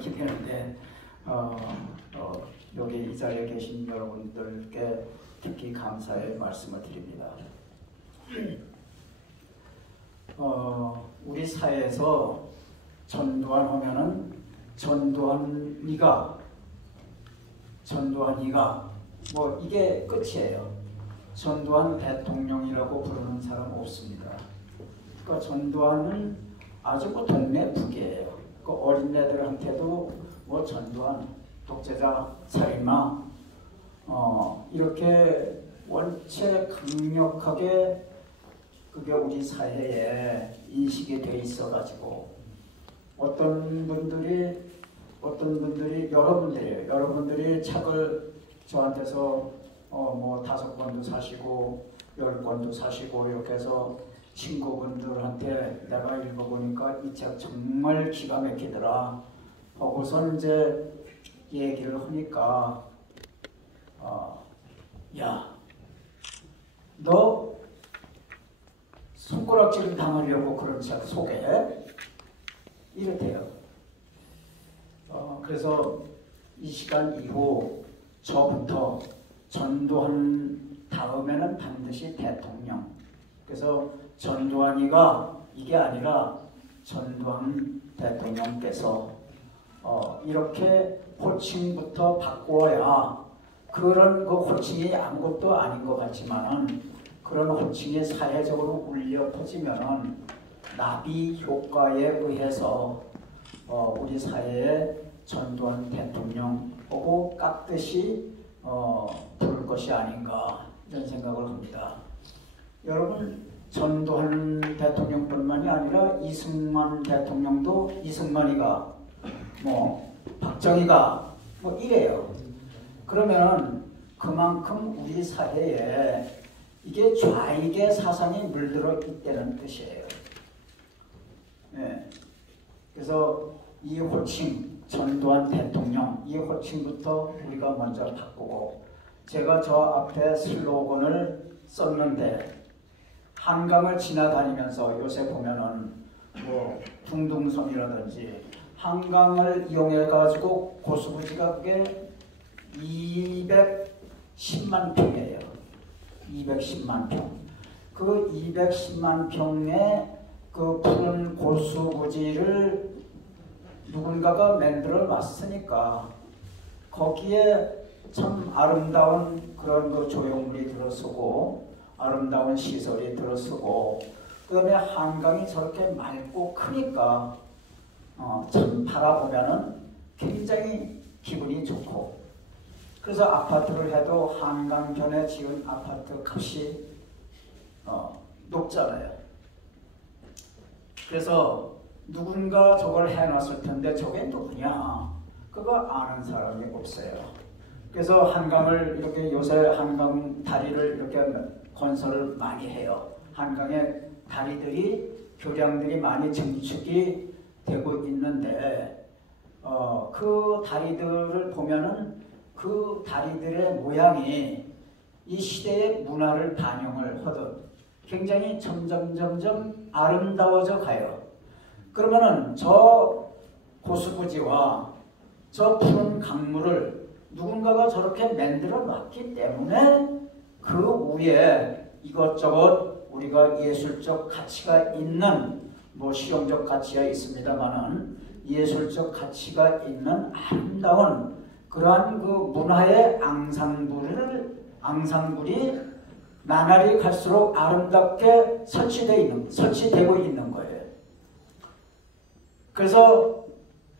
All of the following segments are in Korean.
그렇게 되는데 여기 이 자리에 계신 여러분들께 특히 감사의 말씀을 드립니다. 우리 사회에서 전두환 하면은 전두환이가 뭐 이게 끝이에요. 전두환 대통령이라고 부르는 사람 없습니다. 그러니까 전두환은 아주 뭐 동네 북이에요. 그 어린애들한테도 뭐 전두환 독재자 살인마 이렇게 원체 강력하게 그게 우리 사회에 인식이 돼 있어가지고 어떤 분들이 여러분들이 책을 저한테서 뭐 5권도 사시고 10권도 사시고 이렇게 해서 친구분들한테 내가 읽어보니까 이 책 정말 기가 막히더라 하고선 이제 얘기를 하니까 야, 너 손가락질 당하려고 그런 책 소개해? 이렇대요. 그래서 이 시간 이후 저부터 전두환 다음에는 반드시 대통령. 그래서 전두환이가 이게 아니라 전두환 대통령께서 이렇게 호칭부터 바꾸어야 그런 그 호칭이 아무것도 아닌 것 같지만은 그런 호칭이 사회적으로 울려 퍼지면은 나비 효과에 의해서 우리 사회에 전두환 대통령 보고 깍듯이 부를 것이 아닌가 이런 생각을 합니다. 여러분 전두환 대통령뿐만이 아니라 이승만 대통령도 이승만이가 뭐 박정희가 뭐 이래요. 그러면 그만큼 우리 사회에 이게 좌익의 사상이 물들어 있다는 뜻이에요. 네. 그래서 이 호칭 전두환 대통령 이 호칭부터 우리가 먼저 바꾸고 제가 저 앞에 슬로건을 썼는데 한강을 지나다니면서 요새 보면은 뭐 둥둥섬이라든지 한강을 이용해 가지고 고수부지가 그게 210만 평이에요. 210만 평. 그 210만 평의 그 푸른 고수부지를 누군가가 만들어 놨으니까 거기에 참 아름다운 그런 그 조형물이 들어서고 아름다운 시설이 들어서고 그 다음에 한강이 저렇게 맑고 크니까 참 바라보면은 굉장히 기분이 좋고 그래서 아파트를 해도 한강변에 지은 아파트 값이 높잖아요. 그래서 누군가 저걸 해놨을 텐데 저게 누구냐? 그거 아는 사람이 없어요. 그래서 한강을 이렇게 요새 한강 다리를 이렇게 건설을 많이 해요. 한강에 다리들이 교량들이 많이 증축이 되고 있는데 그 다리들을 보면은 그 다리들의 모양이 이 시대의 문화를 반영을 하듯 굉장히 점점 아름다워져 가요. 그러면은 저 고수부지와 저 푸른 강물을 누군가가 저렇게 만들어 놨기 때문에 그 위에 이것저것 우리가 예술적 가치가 있는 뭐 실용적 가치가 있습니다만은 예술적 가치가 있는 아름다운 그러한 그 문화의 앙상블이 나날이 갈수록 아름답게 설치되고 있는 거예요. 그래서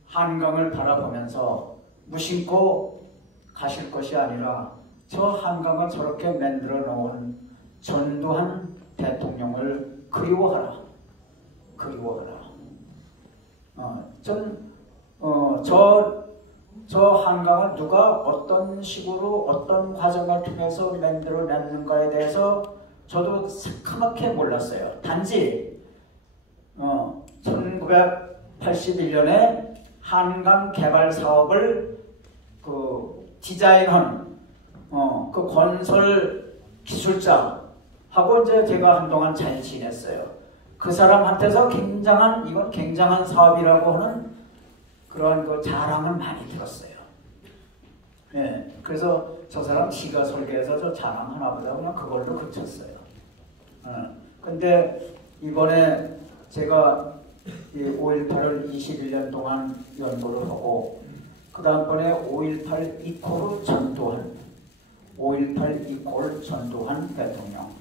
한강을 바라보면서 무심코 가실 것이 아니라 저 한강을 저렇게 만들어 놓은 전두환 대통령을 그리워하라. 저 한강을 누가 어떤 식으로 어떤 과정을 통해서 만들어 놨는가에 대해서 저도 새카맣게 몰랐어요. 단지 1981년에 한강 개발 사업을 디자인한 그 건설 기술자하고 이제 제가 한동안 잘 지냈어요. 그 사람한테서 이건 굉장한 사업이라고 하는 그러한 그 자랑을 많이 들었어요. 예, 그래서 저 사람 지가 설계해서 저 자랑하나 보다 그냥 그걸로 그쳤어요. 근데 이번에 제가 이 5.18을 21년 동안 연구를 하고 그 다음번에 5.18 이코를 전도한 5.18 이코를 전도한 대통령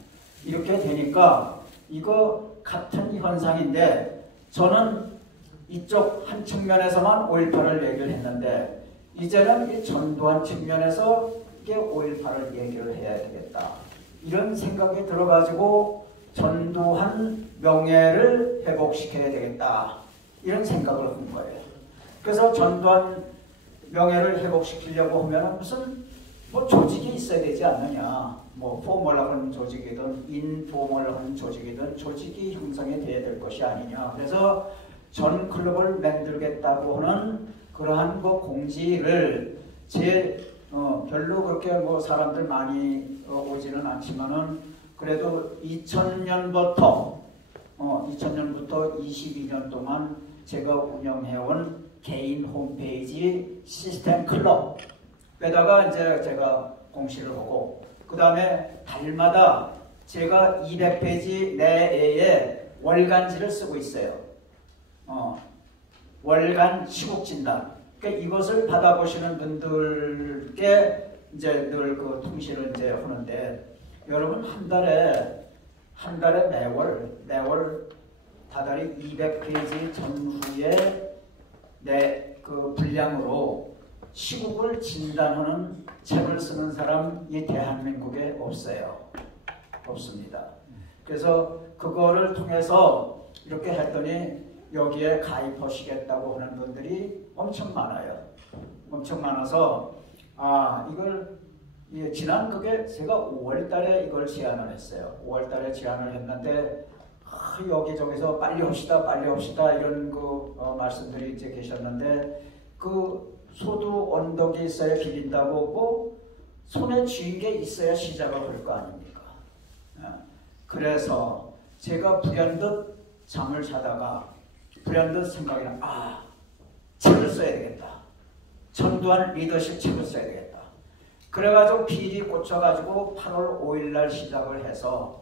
이렇게 되니까 이거 같은 현상인데 저는 이쪽 한 측면에서만 5.18을 얘기를 했는데 이제는 이 전도한 측면에서 이게 5.18을 얘기를 해야 되겠다. 이런 생각이 들어가지고 전도한 명예를 회복시켜야 되겠다. 이런 생각을 한 거예요. 그래서 전도한 명예를 회복시키려고 하면 무슨 뭐 조직이 있어야 되지 않느냐. 뭐 포멀하는 조직이든 인포멀한 조직이든 조직이 형성이 돼야 될 것이 아니냐. 그래서 전 클럽을 만들겠다고 하는 그러한 그 공지를 별로 그렇게 뭐 사람들 많이 오지는 않지만은 그래도 2000년부터 22년 동안 제가 운영해온 개인 홈페이지 시스템 클럽에다가 이제 제가 공시를 하고 그 다음에 달마다 제가 200페이지 내에 월간지를 쓰고 있어요. 월간 시국진단. 그러니까 이것을 받아보시는 분들께 이제 늘 그 통신을 이제 하는데 여러분 한 달에 매월 다달이 200페이지 전후에 내 그 분량으로 시국을 진단하는 책을 쓰는 사람이 대한민국에 없어요. 없습니다. 그래서 그거를 통해서 이렇게 했더니 여기에 가입하시겠다고 하는 분들이 엄청 많아요. 엄청 많아서 이걸 지난 그게 제가 5월달에 이걸 제안을 했어요. 5월달에 제안을 했는데 여기저기서 빨리 합시다 이런 그 말씀들이 이제 계셨는데 그 소도 언덕이 있어야 비린다고 뭐 손에 쥐인 게 있어야 시작을 할 거 아닙니까? 그래서 제가 불현듯 잠을 자다가 불현듯 생각이 책을 써야 되겠다. 전두환 리더십 책을 써야 되겠다. 그래가지고 비리 꽂혀가지고 8월 5일날 시작을 해서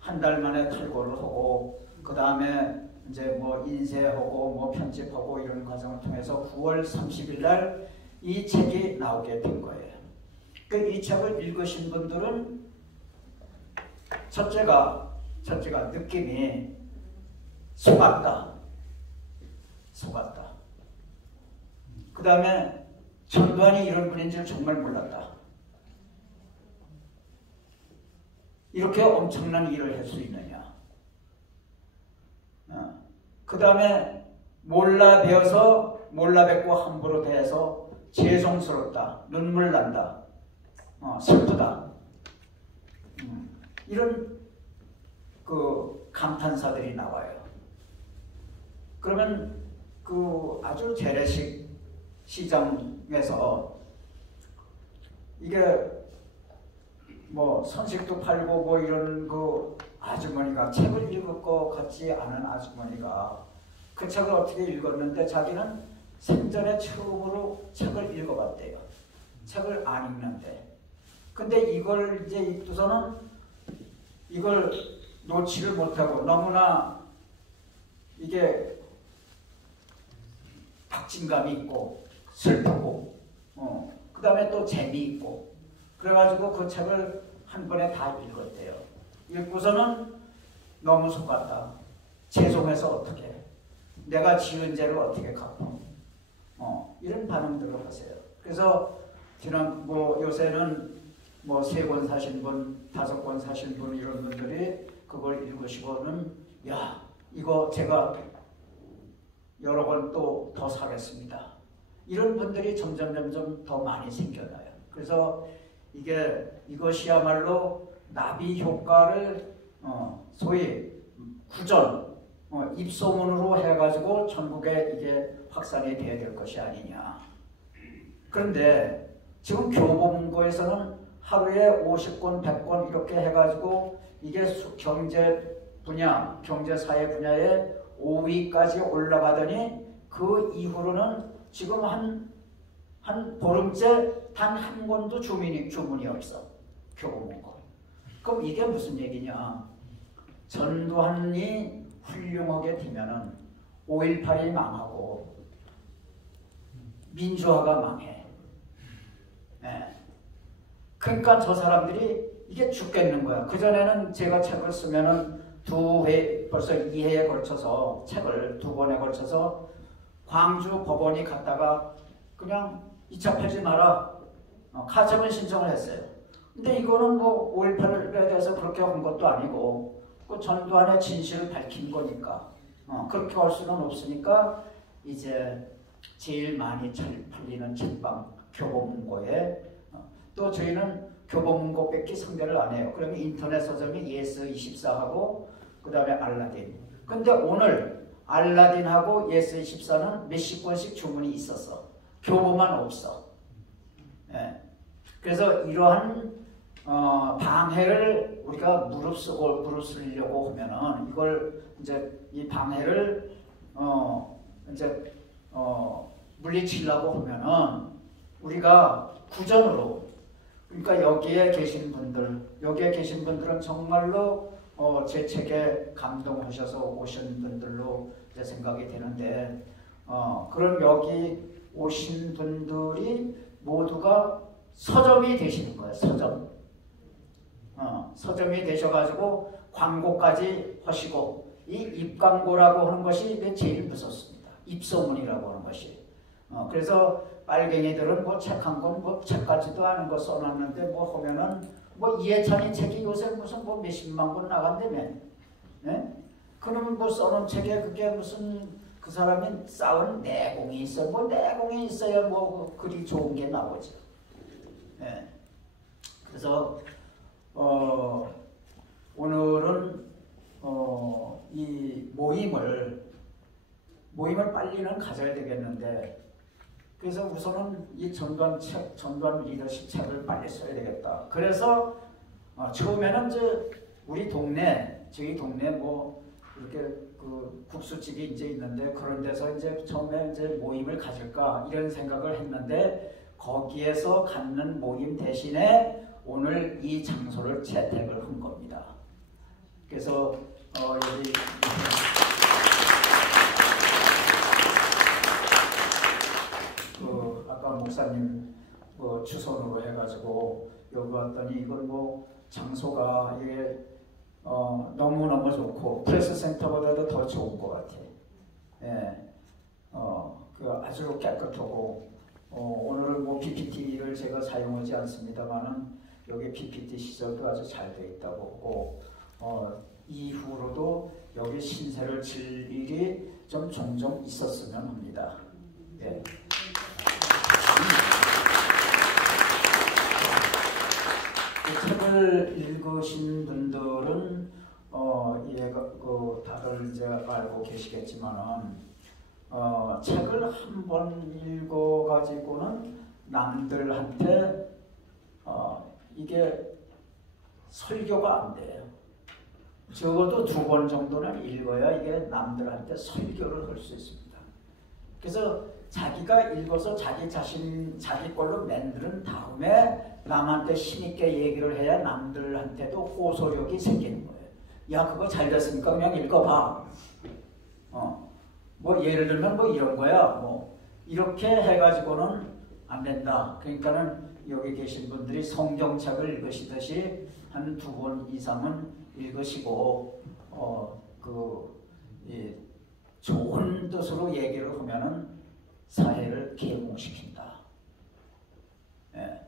한 달 만에 탈고를 하고 그 다음에 이제 뭐 인쇄하고 뭐 편집하고 이런 과정을 통해서 9월 30일날 이 책이 나오게 된 거예요. 이 책을 읽으신 분들은 첫째가 느낌이 속았다. 그 다음에 전두환이 이런 분인 줄 정말 몰랐다. 이렇게 엄청난 일을 할 수 있느냐. 그 다음에 몰라 뵙고 함부로 대해서 죄송스럽다. 눈물 난다. 슬프다. 이런 그 감탄사들이 나와요. 그러면 그 아주 재래식 시장에서 이게 뭐 선식도 팔고 뭐 이런 그 아주머니가 책을 읽을 것 같지 않은 아주머니가 그 책을 어떻게 읽었는데 자기는 생전에 처음으로 책을 읽어봤대요. 책을 안 읽는데. 근데 이걸 이제 읽고서는 이걸 놓지를 못하고 너무나 이게 박진감이 있고 슬프고 그 다음에 또 재미있고 그래가지고 그 책을 한 번에 다 읽었대요. 읽고서는 너무 속았다. 죄송해서 어떻게 내가 지은 죄를 어떻게 갚아 이런 반응들을 하세요. 그래서 지난 뭐 요새는 뭐 3권 사신 분, 5권 사신 분 이런 분들이 그걸 읽으시고는 야 이거 제가 여러 권 또 더 사겠습니다. 이런 분들이 점점 더 많이 생겨나요. 그래서 이것이야말로 나비 효과를 소위 구전 입소문으로 해가지고 전국에 이게 확산이 돼야 될 것이 아니냐. 그런데 지금 교보문고에서는 하루에 50권, 100권 이렇게 해가지고 이게 경제 분야, 경제사회 분야에 5위까지 올라가더니 그 이후로는 지금 한 보름째 단 한 권도 주문이 없어. 교보문고. 그럼 이게 무슨 얘기냐? 전두환이 훌륭하게 되면은 5.18이 망하고 민주화가 망해. 네. 그러니까 저 사람들이 이게 죽겠는 거야. 그전에는 제가 책을 쓰면은 벌써 2회에 걸쳐서 책을 2번에 걸쳐서 광주 법원이 갔다가 그냥 2차 팔지 마라. 가처분 신청을 했어요. 근데 이거는 뭐 5.18에 대해서 그렇게 한 것도 아니고 그 전두환의 진실을 밝힌 거니까 그렇게 할 수는 없으니까 이제 제일 많이 팔리는 책방 교보문고에 또 저희는 교보문고밖에 상대를 안 해요. 그러면 인터넷 서점이 예스24하고 그 다음에 알라딘. 근데 오늘 알라딘하고 예스24는 몇십 권씩 주문이 있었어. 교보만 없어. 예. 그래서 이러한 방해를 우리가 무릅쓰려고 하면은 이걸 이제 이 방해를 물리치려고 하면은 우리가 구전으로 그러니까 여기에 계신 분들은 정말로 제 책에 감동하셔서 오신 분들로 제 생각이 되는데 그런 여기 오신 분들이 모두가 서점이 되시는 거예요. 서점이 되셔가지고 광고까지 하시고 이 입광고라고 하는 것이 제일 무섭습니다. 입소문이라고 하는 것이. 그래서 빨갱이들은 뭐 책 한 권 뭐 책 같지도 않은 거 써놨는데 뭐 하면은 뭐 이해찬이 책이 요새 무슨 뭐 몇십만 권 나간다며. 네? 그러면 뭐 써놓은 책에 그게 무슨 그 사람이 쌓은 내공이 있어. 뭐 내공이 있어야 뭐 글이 좋은 게 나오죠. 네. 그래서 오늘은 이 모임을 빨리는 가져야 되겠는데 그래서 우선은 이 전두환 리더십 책을 빨리 써야 되겠다. 그래서 처음에는 저희 동네 뭐 이렇게 그 국수집이 이제 있는데 그런 데서 이제 처음에 이제 모임을 가질까 이런 생각을 했는데 거기에서 갖는 모임 대신에 오늘 이 장소를 채택을 한 겁니다. 그래서 여기 아까 목사님 추선으로 해가지고 여기 왔더니 이건 뭐 장소가 이게 너무너무 좋고 프레스 센터보다도 더 좋은 것 같아. 예, 그 아주 깨끗하고 오늘은 뭐 PPT를 제가 사용하지 않습니다만은 여기 PPT 시설도 아주 잘 되어 있다고 하고 이후로도 여기 신세를 질 일이 좀 종종 있었으면 합니다. 예. 이 책을 읽으신 분들은 다들 이제 알고 계시겠지만은 책을 한 번 읽어가지고는 남들한테 이게 설교가 안 돼요. 적어도 2번 정도는 읽어야 이게 남들한테 설교를 할 수 있습니다. 그래서 자기가 읽어서 자기 걸로 만드는 다음에 남한테 힘있게 얘기를 해야 남들한테도 호소력이 생기는 거예요. 야, 그거 잘 됐으니까 그냥 읽어봐. 뭐 예를 들면 뭐 이런 거야. 뭐 이렇게 해가지고는 안 된다. 그러니까는 여기 계신 분들이 성경책을 읽으시듯이 한 2번 이상은 읽으시고 좋은 뜻으로 얘기를 하면은 사회를 계몽시킨다. 예.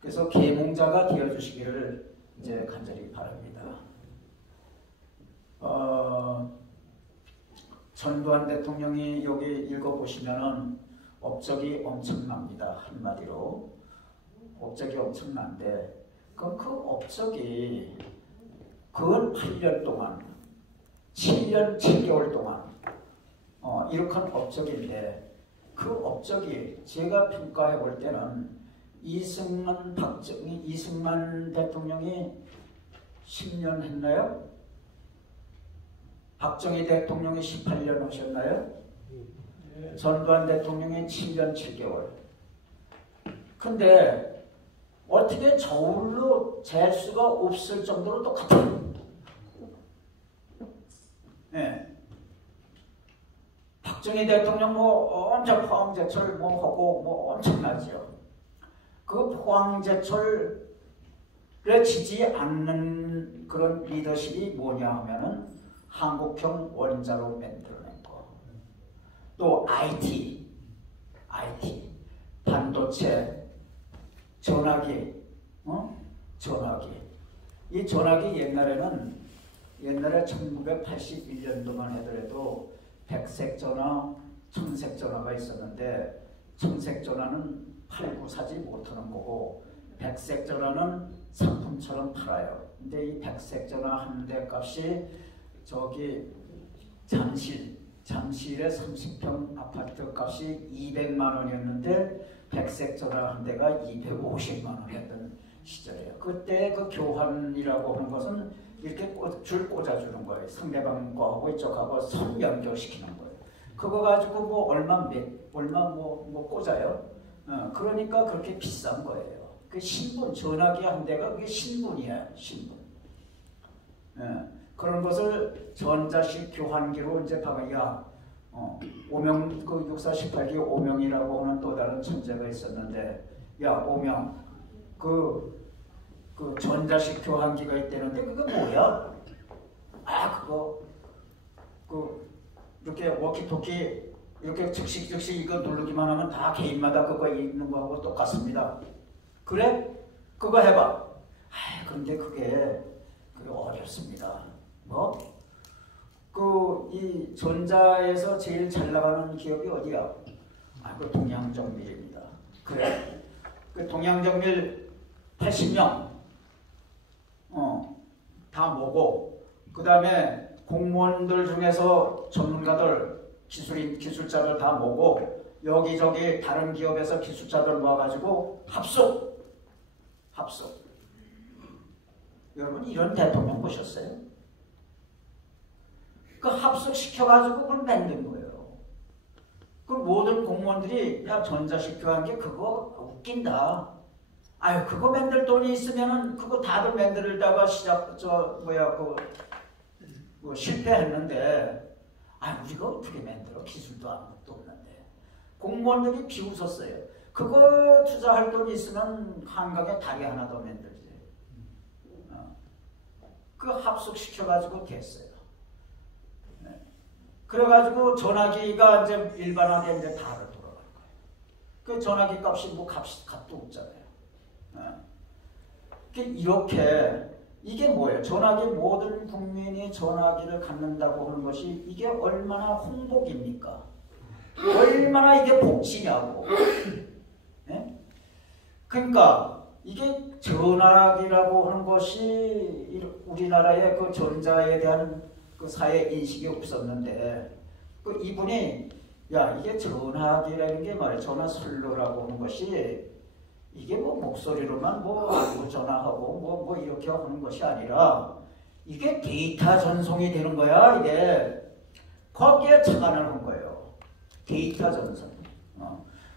그래서 계몽자가 되어주시기를 이제 간절히 바랍니다. 전두환 대통령이 여기 읽어보시면은 업적이 엄청납니다. 한마디로 업적이 엄청난데 그럼 그 업적이 근 8년 동안 7년 7개월 동안 이렇게 업적인데 그 업적이 제가 평가해 볼 때는 이승만 대통령이 10년 했나요? 박정희 대통령이 18년 하셨나요? 전두환 대통령이 7년 7개월. 근데 어떻게 저울로 잴 수가 없을 정도로 똑같아요. 예. 박정희 대통령 뭐 엄청 포항제철 뭐 하고 뭐 엄청나죠. 그 포항제철에 지지 않는 그런 리더십이 뭐냐 하면은 한국형 원자로 만들어낸 거. 또 IT, 반도체, 전화기, 전화기. 이 전화기 옛날에 1981년도만 하더라도 백색 전화, 청색 전화가 있었는데 청색 전화는 팔고 사지 못하는 거고 백색 전화는 상품처럼 팔아요. 근데 이 백색 전화 한 대 값이 저기 잠실의 30평 아파트 값이 200만 원이었는데 백색 전화 한 대가 250만 원이었던 시절이에요. 그때 그 교환이라고 하는 것은 이렇게 줄 꽂아주는 거예요. 상대방 거하고 이쪽하고 선 연결시키는 거예요. 그거 가지고 뭐 얼마 뭐 꽂아요. 그러니까 그렇게 비싼 거예요. 그 신분, 전화기 한 대가 그게 신분이에요. 신분. 그런 것을 전자식 교환기로 이제 봐봐야 오명 그 6418기 오명이라고 하는 또 다른 천재가 있었는데 야 오명 그 전자식 교환기가 있다는데 그게 뭐야? 그거 이렇게 워키토키 이렇게 즉시 이거 누르기만 하면 다 개인마다 그거 있는 거하고 똑같습니다. 그래? 그거 해봐. 근데 그게 어렵습니다. 뭐? 이 전자에서 제일 잘 나가는 기업이 어디야? 그 동양정밀입니다. 그래? 그 동양정밀 80명 다 모고 그 다음에 공무원들 중에서 전문가들 기술자들 다 모고 여기저기 다른 기업에서 기술자들 모아가지고 합숙. 여러분 이런 대통령 보셨어요? 그 합숙시켜가지고 그걸 만든 거예요. 그 모든 공무원들이 야 전자식 교환기 그거 웃긴다. 그거 만들 돈이 있으면은 그거 다들 만들다가 실패했는데 우리가 어떻게 만들어? 기술도 아무것도 없는데. 공무원들이 비웃었어요. 그거 투자할 돈이 있으면 한강에 다리 하나 더 만들지. 그 합숙시켜가지고 됐어요. 그래가지고 전화기가 이제 일반화된 이제 다를 돌아갈 거예요. 그 전화기 값이 뭐 값도 없잖아요. 이렇게 이게 뭐예요? 전화기 모든 국민이 전화기를 갖는다고 하는 것이 이게 얼마나 홍복입니까? 얼마나 이게 복지냐고. 네? 그러니까 이게 전화기라고 하는 것이 우리나라의 그 전자에 대한 그 사회 인식이 없었는데 이분이 야 이게 전화기라는 게 말이야 전화 선로라고 하는 것이 이게 뭐 목소리로만 뭐 전화하고 뭐 이렇게 하는 것이 아니라 이게 데이터 전송이 되는 거야. 이게 거기에 착안을 한 거예요. 데이터 전송.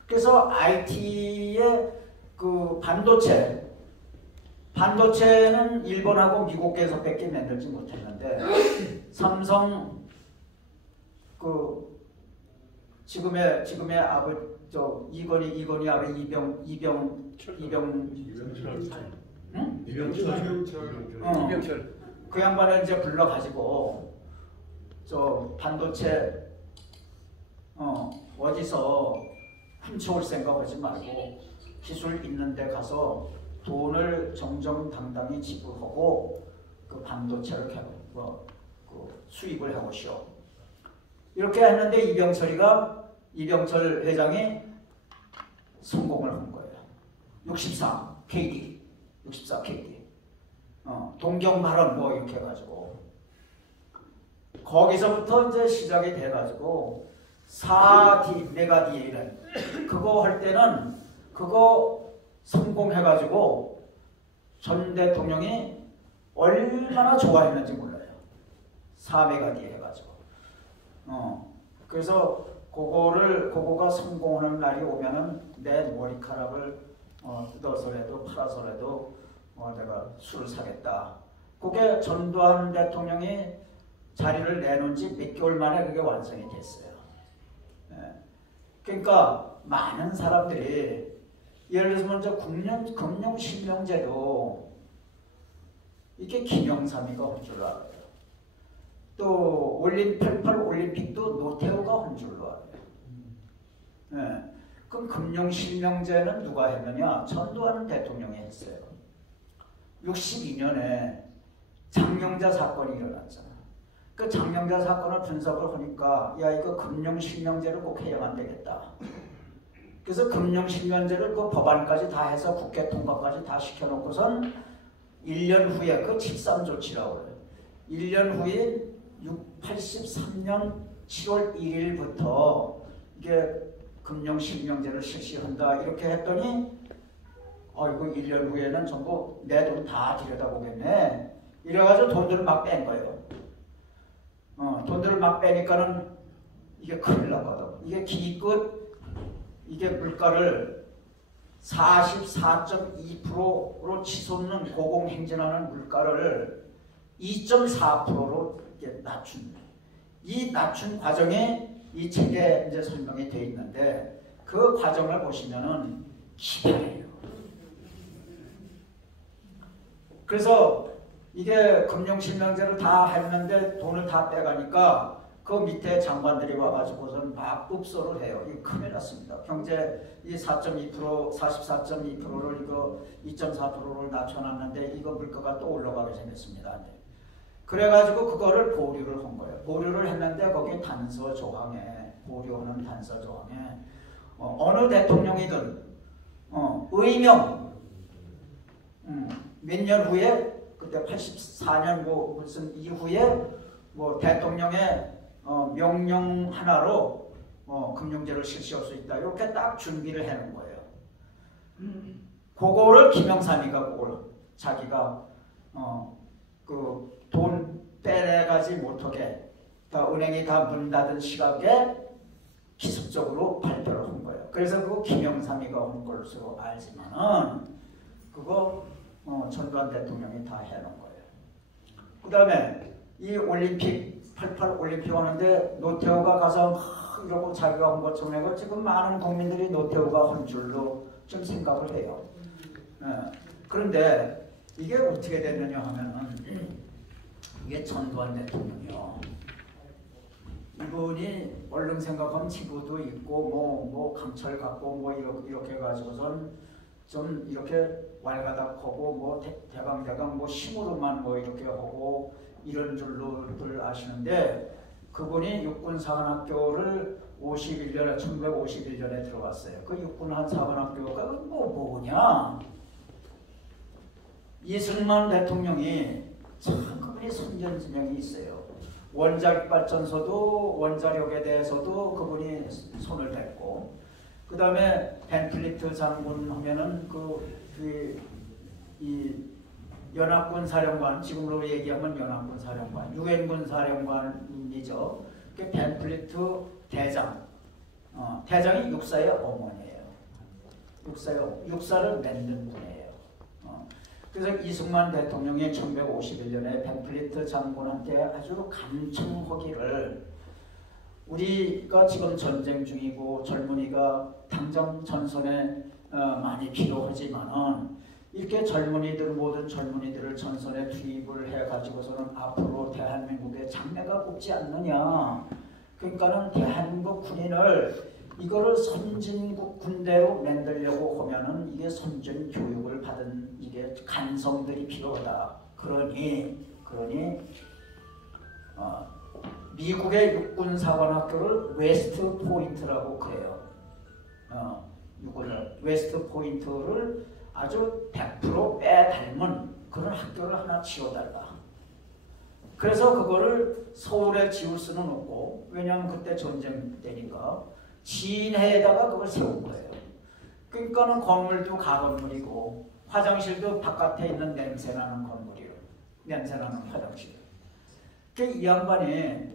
그래서 IT의 그 반도체는 일본하고 미국에서밖에 만들지 못했는데 삼성 지금의 이건희 아버 이병철 그 양반을 이제 불러가지고 반도체 어디서 훔쳐올 생각하지 말고 기술 있는 데 가서 돈을 정정당당히 지불하고 그 반도체를 수입을 해오시오. 이렇게 했는데 이병철 회장이 성공을 한 거예요. 64 KD 동경 발언 뭐 이렇게 해가지고 거기서부터 이제 시작이 돼가지고 4D 메가디에이런 그거 할 때는 그거 성공해가지고 전 대통령이 얼마나 좋아했는지 몰라요. 4메가디에 해가지고 그래서 그거가 성공하는 날이 오면은 내 머리카락을 뜯어서라도 팔아서라도 내가 술을 사겠다. 그게 전두환 대통령이 자리를 내놓은 지 몇 개월 만에 그게 완성이 됐어요. 그러니까 많은 사람들이 예를 들어서 먼저 금융실명제도 이게 김영삼이가 한 줄로 알아요. 또 88 올림픽도 노태우가 한 줄로 알아요. 그럼 금융실명제는 누가 했느냐? 전두환 대통령이 했어요. 62년에 장영자 사건이 일어났잖아. 그 장영자 사건을 분석을 하니까 야 이거 금융실명제를 꼭 해야 안 되겠다. 그래서 금융실명제를 그 법안까지 다 해서 국회 통과까지 다 시켜놓고선 1년 후에 그 13조치라고 그래요. 1년 후에 83년 7월 1일부터 이게 금융실명제를 실시한다 이렇게 했더니 이거 1년 후에는 전부 내 돈 다 들여다보겠네. 이래가지고 돈들을 막 뺀 거예요. 돈들을 막 빼니까는 이게 큰일 나거든. 이게 기껏 이게 물가를 44.2%로 치솟는 고공행진하는 물가를 2.4%로 이게 낮춘. 이 낮춘 과정에 이 책에 이제 설명이 되어 있는데 그 과정을 보시면은 기발해요. 그래서 이게 금융실명제를 다 했는데 돈을 다 빼가니까 그 밑에 장관들이 와가지고선 막 읍소를 해요. 이거 큰일 났습니다. 경제 이 4.2%, 44.2%를 이거 2.4%를 낮춰놨는데 이거 물가가 또 올라가게 생겼습니다. 그래가지고 그거를 보류를 한 거예요. 보류를 했는데 거기 단서 조항에 보류하는 단서 조항에 어느 대통령이든 의명 몇 년 후에 그때 84년 무슨 이후에 대통령의 명령 하나로 금융제를 실시할 수 있다. 이렇게 딱 준비를 해놓은 거예요. 그거를 김영삼이가 그걸 자기가 그 돈 빼내가지 못하게 다 은행이 다 문 닫은 시각에 기습적으로 발표를 한 거예요. 그래서 그거 김영삼이가 한 것으로 알지만은 그거 전두환 대통령이 다 해놓은 거예요. 그 다음에 이 올림픽 88 올림픽 하는데 노태우가 가서 이러고 자기가 한 것처럼 해고 지금 많은 국민들이 노태우가 한 줄로 좀 생각을 해요. 그런데 이게 어떻게 됐느냐 하면은 이게 전두환 대통령이요. 이분이 얼른 생각하면 지구도 있고 뭐 강철 갖고 뭐 이렇게 해가지고선 좀 이렇게 왈가닥하고 뭐 대강대강 뭐 힘으로만 뭐 이렇게 하고 이런 줄로들 아시는데 그분이 육군사관학교를 1951년에 들어갔어요. 그 육군사관학교가 뭐냐? 이승만 대통령이 참 그분이 선전지명이 있어요. 원자력발전소도 원자력에 대해서도 그분이 손을 댔고 그 다음에 벤틀리트 장군 하면은 이 연합군 사령관, 지금으로 얘기하면 연합군 사령관, 유엔군 사령관이죠. 그 벤틀리트 대장, 대장이 육사의 어머니예요. 육사를 만든 분이에요. 그래서 이승만 대통령이 1951년에 벤틀리트 장군한테 아주 간청하기를 우리가 지금 전쟁 중이고 젊은이가 당장 전선에 많이 필요하지만은 이렇게 모든 젊은이들을 전선에 투입을 해가지고서는 앞으로 대한민국의 장래가 곱지 않느냐. 그러니까는 대한민국 군인을 이거를 선진국 군대로 만들려고 하면은 이게 선진 교육을 받은 이게 간성들이 필요하다. 그러니 미국의 육군사관학교를 웨스트 포인트라고 그래요. 웨스트 포인트를 아주 100% 빼닮은 그런 학교를 하나 지어달라. 그래서 그거를 서울에 지을 수는 없고 왜냐하면 그때 전쟁 때니까 진해에다가 그걸 세운 거예요. 그러니까는 건물도 가건물이고 화장실도 바깥에 있는 냄새나는 건물이에요. 냄새나는 화장실. 이 양반이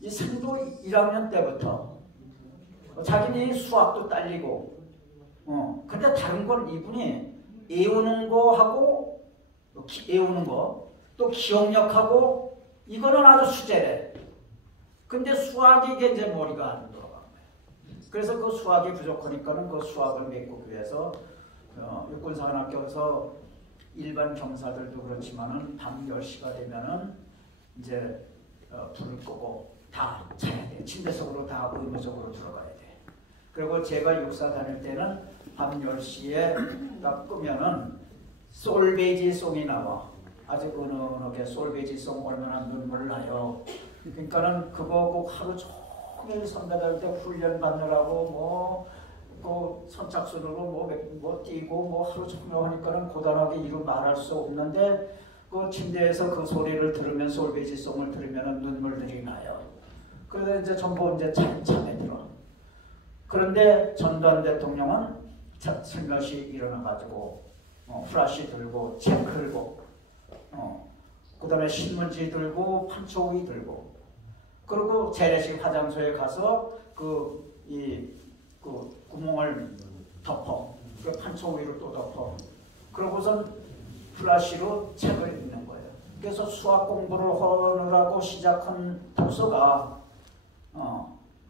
이 생도 1학년 때부터 자기는 수학도 딸리고 근데 다른 건 이분이 외우는 거하고 외우는 거 또 기억력하고 이거는 아주 수제래. 근데 수학이 이제 머리가 안 돌아간 거예요. 그래서 그 수학이 부족하니까는 그 수학을 메꾸기 위해서 육군사관학교에서 일반 경사들도 그렇지만은 밤 10시가 되면은 이제 불을 끄고 다 자야 돼. 침대 속으로 다 의무적으로 들어가야 돼. 그리고 제가 육사 다닐 때는 밤 10시에 딱 끄면은 솔베이지 송이 나와. 아주 은은하게 솔베이지 송 얼마나 눈물 나요. 그러니까는 그거 꼭 하루 종일 선배들 때 훈련 받느라고 그 선착순으로 뭐 뛰고 뭐 하루 종일 하니까는 고단하게 이루 말할 수 없는데 그 침대에서 그 소리를 들으면 솔베이지 송을 들으면 눈물들이 나요. 그래서 이제 전부 이제 잠에 들어. 그런데 전두환 대통령은 슬며시 일어나가지고 후라시 들고 책 들고 그 다음에 신문지 들고 판초기 들고 그리고 재래식 화장소에 가서 그 구멍을 덮어 그 판초 위로 또 덮어 그러고선 플라시로 책을 읽는 거예요. 그래서 수학 공부를 하느라고 시작한 독서가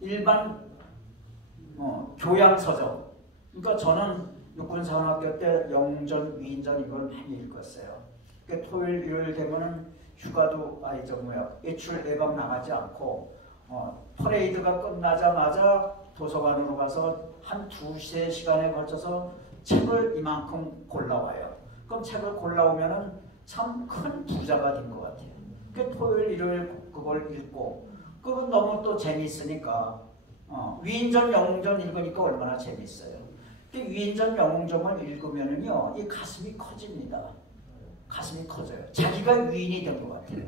일반 교양서적. 그러니까 저는 육군사관학교 때 영전, 위인전 이걸 많이 읽었어요. 그러니까 토요일, 일요일 되면은 휴가도 외출 예방 나가지 않고 퍼레이드가 끝나자마자 도서관으로 가서 한 2~3시간에 걸쳐서 책을 이만큼 골라와요. 그럼 책을 골라오면은 참 큰 부자가 된 것 같아요. 그 토요일, 일요일 그걸 읽고 그건 너무 또 재밌으니까 위인전, 영웅전 읽으니까 얼마나 재밌어요. 그 위인전, 영웅전을 읽으면은요 이 가슴이 커집니다. 가슴이 커져요. 자기가 위인이 된 것 같아요.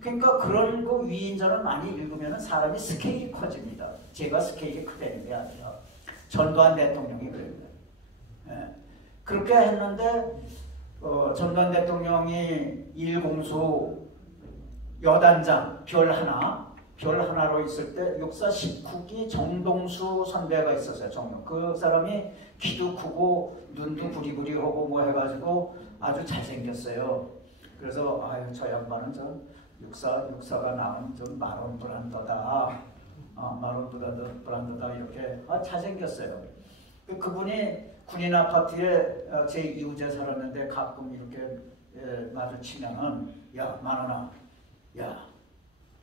그러니까 그런 거 위인전을 많이 읽으면 사람이 스케일이 커집니다. 제가 스케일이 크다는 게 아니라 전두환 대통령이 그랬어요. 예. 그렇게 했는데 전두환 대통령이 일공수 여단장 별 하나로 있을 때 육사 19기 정동수 선배가 있었어요. 그 사람이 키도 크고 눈도 부리부리하고 뭐 해가지고 아주 잘생겼어요. 그래서 아유 저 양반은 저 육사가 나온 좀 마론 브란더다. 마론 브란더다 이렇게 잘생겼어요. 그분이 군인 아파트에 제 이웃에 살았는데 가끔 이렇게 마주치면은 야 만원아 야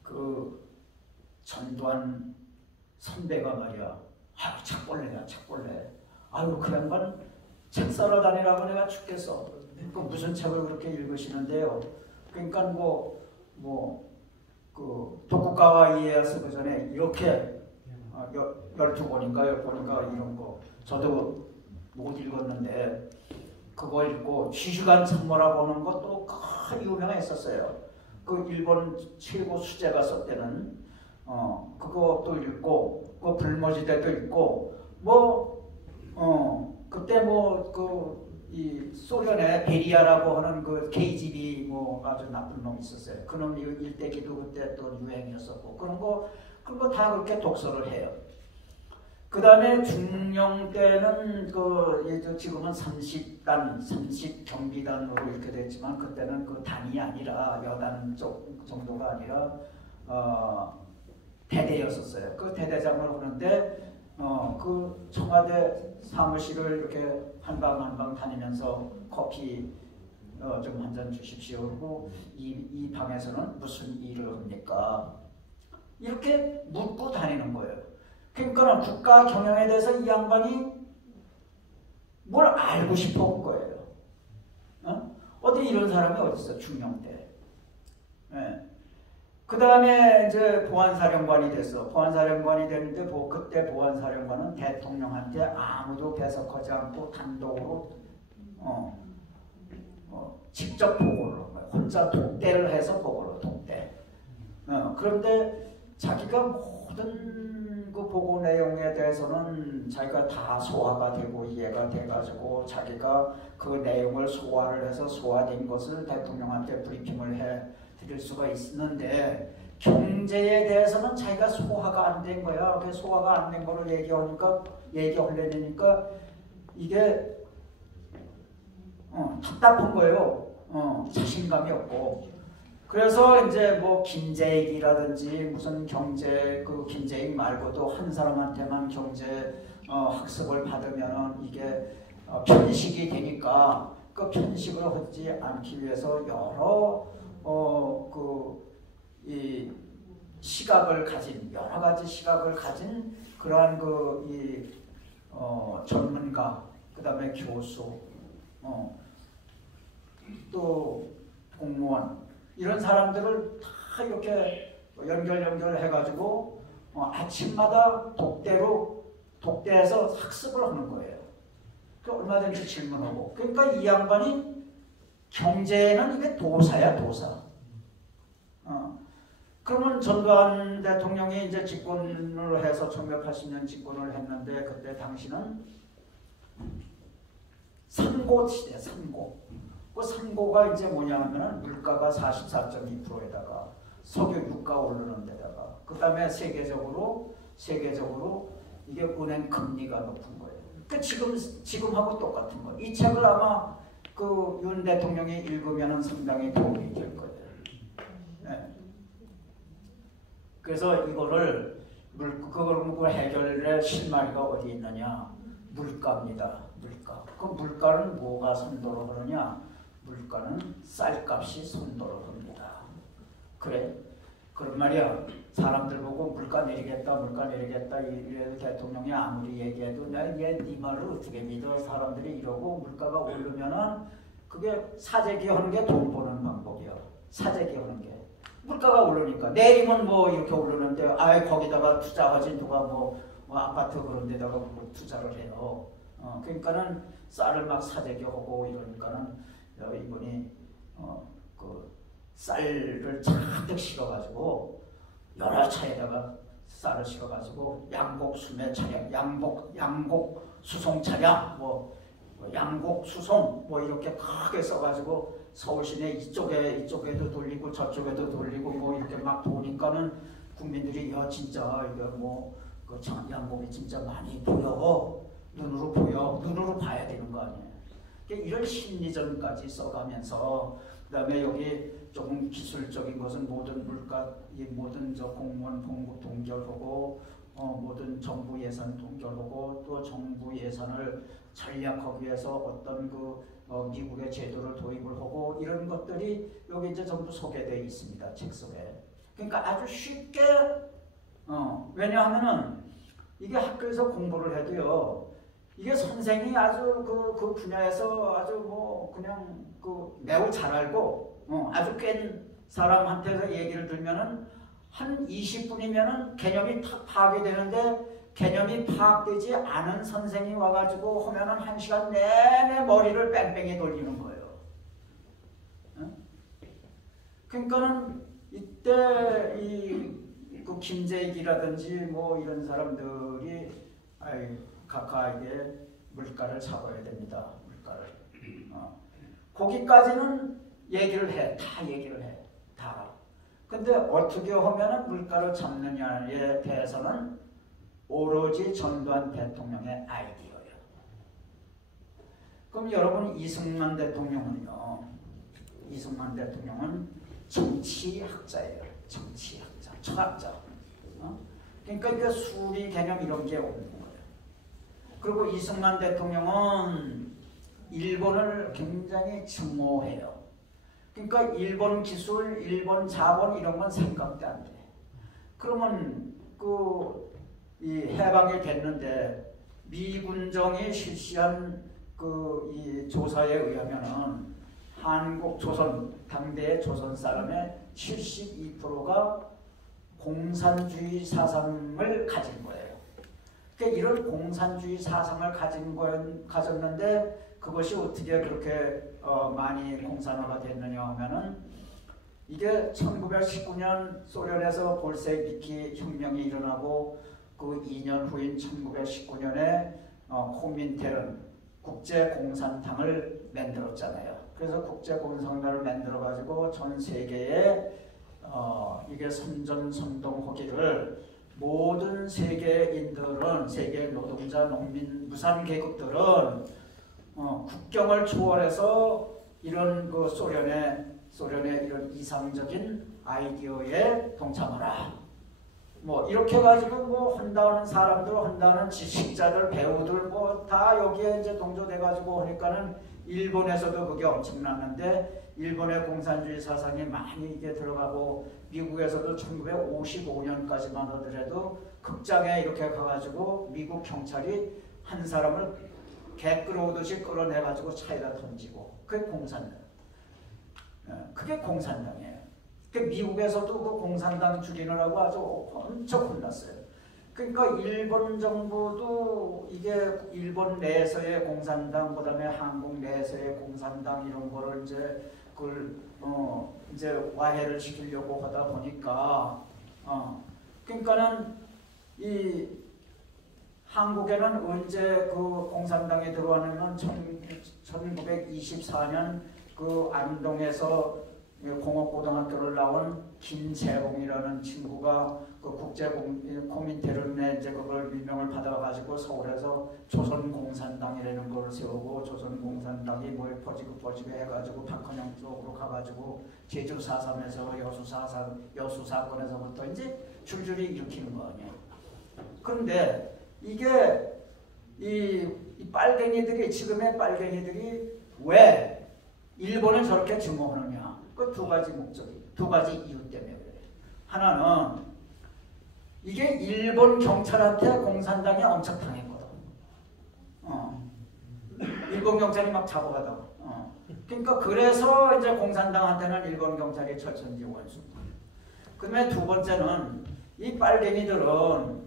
그 전두환 선배가 말이야 아유 착벌레야 착벌레 아유 그 양반 책 사러 다니라고 내가 죽겠어. 그 무슨 책을 그렇게 읽으시는데요. 그러니까 그 도쿠가와 이에야스 그 전에 이렇게 12권인가 10권인가 이런 거 저도 못 읽었는데 그거 읽고 지휘관 참모라고 하는 것도 큰 유명했었어요. 그 일본 최고 수재가 썼대는 그것도 읽고 그 불모지대도 읽고 그때 이 소련의 베리아라고 하는 그 KGB 아주 나쁜 놈이 있었어요. 그놈 일대기도 그때 또 유행이었었고 그런 거 다 그렇게 독서를 해요. 그 다음에 중령 때는 지금은 30경비단으로 이렇게 됐지만 그때는 그 단이 아니라 여단 쪽 정도가 아니라 대대였었어요. 그 대대장을 하는데 그 청와대 사무실을 이렇게 한방 다니면서 커피 좀 한 잔 주십시오. 그리고 이 방에서는 무슨 일을 합니까? 이렇게 묻고 다니는 거예요. 그러니까 국가 경영에 대해서 이 양반이 뭘 알고 싶어 온 거예요. 어디 이런 사람이 어디 있어 중령 때. 그 다음에 이제 보안사령관이 됐어. 보안사령관이 됐는데 그때 보안사령관은 대통령한테 아무도 배석하지 않고 단독으로 직접 보고를 한 거예요. 혼자 독대를 해서 보고를 독대. 그런데 자기가 모든 그 보고 내용에 대해서는 자기가 다 소화가 되고 이해가 돼가지고 자기가 그 내용을 소화를 해서 소화된 것을 대통령한테 브리핑을 해 드릴 수가 있는데 경제에 대해서는 자기가 소화가 안 된 거야. 그 소화가 안 된 거를 얘기하려니까 이게 답답한 거예요. 자신감이 없고. 그래서 이제 뭐 김재익이라든지 무슨 경제 그 김재익 말고도 한 사람한테만 경제 학습을 받으면은 이게 편식이 되니까 그 편식을 하지 않기 위해서 여러 이 시각을 가진 여러 가지 시각을 가진 그러한 전문가, 그 다음에 교수, 또 공무원 이런 사람들을 다 이렇게 연결해가지고 아침마다 독대에서 학습을 하는 거예요. 얼마든지 질문하고. 그러니까 이 양반이 경제는 이게 도사야, 도사. 그러면 전두환 대통령이 이제 집권을 해서 1980년 집권을 했는데 그때 당시는 삼고 시대, 삼고. 그 삼고가 이제 뭐냐 하면은 물가가 44.2%에다가 석유 유가 오르는 데다가 그 다음에 세계적으로 이게 은행 금리가 높은 거예요. 그 지금하고 똑같은 거예요. 이 책을 아마 그 윤 대통령이 읽으면은 상당히 도움이 될 거예요. 네. 그래서 이거를 그걸 해결의 실마리가 어디 있느냐? 물가입니다. 물가. 그 물가는 뭐가 선도를 하느냐? 물가는 쌀값이 선도를 합니다. 그래? 그런 말이야. 사람들 보고 물가 내리겠다 이래도 대통령이 아무리 얘기해도 네 말을 어떻게 믿어? 사람들이 이러고 물가가 오르면은 그게 사재기 하는 게 돈 버는 방법이야. 사재기 하는 게. 물가가 오르니까 내리면 뭐 이렇게 오르는데 거기다가 투자하지 누가 뭐 아파트 그런 데다가 뭐 투자를 해요. 그러니까는 쌀을 막 사재기 하고 이러니까는 이분이 그 쌀을 잔뜩 실어가지고 여러 차에다가 쌀을 실어가지고 양곡 수매 차량, 양곡 수송 차량, 양곡 수송 이렇게 크게 써가지고 서울 시내 이쪽에도 돌리고 저쪽에도 돌리고 이렇게 막 도니까는 국민들이 야 진짜 이거 그 양곡이 진짜 많이 보여. 눈으로 봐야 되는 거 아니에요. 이런 심리전까지 써가면서 그다음에 여기 조금 기술적인 것은 모든 물가, 모든 공무원 봉급 동결하고 모든 정부 예산 동결하고 또 정부 예산을 전략하기 위해서 어떤 미국의 제도를 도입을 하고 이런 것들이 여기 이제 전부 소개되어 있습니다. 책 속에. 그러니까 아주 쉽게 왜냐하면은 이게 학교에서 공부를 해도요. 이게 선생이 아주 그 분야에서 아주 그냥 매우 잘 알고 아주 깬 사람한테서 얘기를 들면은 한 20분이면은 개념이 탁 파악이 되는데 개념이 파악되지 않은 선생이 와가지고 하면은 1시간 내내 머리를 뺑뺑이 돌리는 거예요. 그러니까는 이때 그 김재익이라든지 이런 사람들이 각하에게 물가를 잡아야 됩니다. 물가를. 거기까지는 얘기를 해. 다 얘기를 해. 다. 근데 어떻게 하면은 물가를 잡느냐에 대해서는 오로지 전두환 대통령의 아이디어예요. 그럼 여러분 이승만 대통령은요. 이승만 대통령은 정치학자예요. 정치학자, 철학자. 그러니까 이게 수리 개념 이런 게 없는 거예요. 그리고 이승만 대통령은 일본을 굉장히 증오해요. 그러니까 일본 기술, 일본 자본 이런 건 생각도 안 돼. 그러면 이 해방이 됐는데 미군정이 실시한 이 조사에 의하면은 한국 당대의 조선 사람의 72%가 공산주의 사상을 가진 거예요. 그러니까 이런 공산주의 사상을 가졌는데 그것이 어떻게 그렇게 많이 공산화가 됐느냐 하면은 이게 1919년 소련에서 볼셰비키 혁명이 일어나고 그 2년 후인 1919년에 코민테른 국제공산당을 만들었잖아요. 그래서 국제공산당을 만들어가지고 전 세계에 이게 선전선동하기를 모든 세계인들은, 세계 노동자, 농민, 무산 계급들은 국경을 초월해서 이런 그 소련의 이런 이상적인 아이디어에 동참하라. 뭐 이렇게 가지고 뭐 한다는 사람들, 한다는 지식자들, 배우들 뭐 다 여기에 이제 동조돼 가지고 하니까는 일본에서도 그게 엄청났는데 일본의 공산주의 사상이 많이 이게 들어가고 미국에서도 1955년까지만 하더라도 극장에 이렇게 가가지고 미국 경찰이 한 사람을 개 끌어오듯이 끌어내가지고 차에다 던지고 그게 공산당. 그게 공산당이에요. 미국에서도 그 공산당 죽이느라고 아주 엄청 혼났어요. 그러니까 일본 정부도 이게 일본 내에서의 공산당, 그다음에 한국 내에서의 공산당 이런 거를 이제 그걸 이제 와해를 시키려고 하다 보니까 그러니까는 이 한국에는 언제 그 공산당이 들어왔냐면 1924년 그 안동에서 공업고등학교를 나온 김재봉이라는 친구가 그 국제코민테른에 이제 그걸 임명을 받아가지고 서울에서 조선공산당이라는 걸 세우고 조선공산당이 뭐 퍼지고 해가지고 박헌영 쪽으로 가가지고 제주 4.3에서 여수 사건에서부터 이제 줄줄이 일으키는 거 아니에요. 그런데 이게 이 빨갱이들이 지금의 빨갱이들이 왜 일본을 저렇게 증오하느냐? 그 두 가지 목적이, 두 가지 이유 때문에 그래요. 하나는 이게 일본 경찰한테 공산당이 엄청 당했거든. 일본 경찰이 막 잡아가다가. 그러니까 그래서 이제 공산당한테는 일본 경찰이 철천지 원수. 그다음에 두 번째는 이 빨갱이들은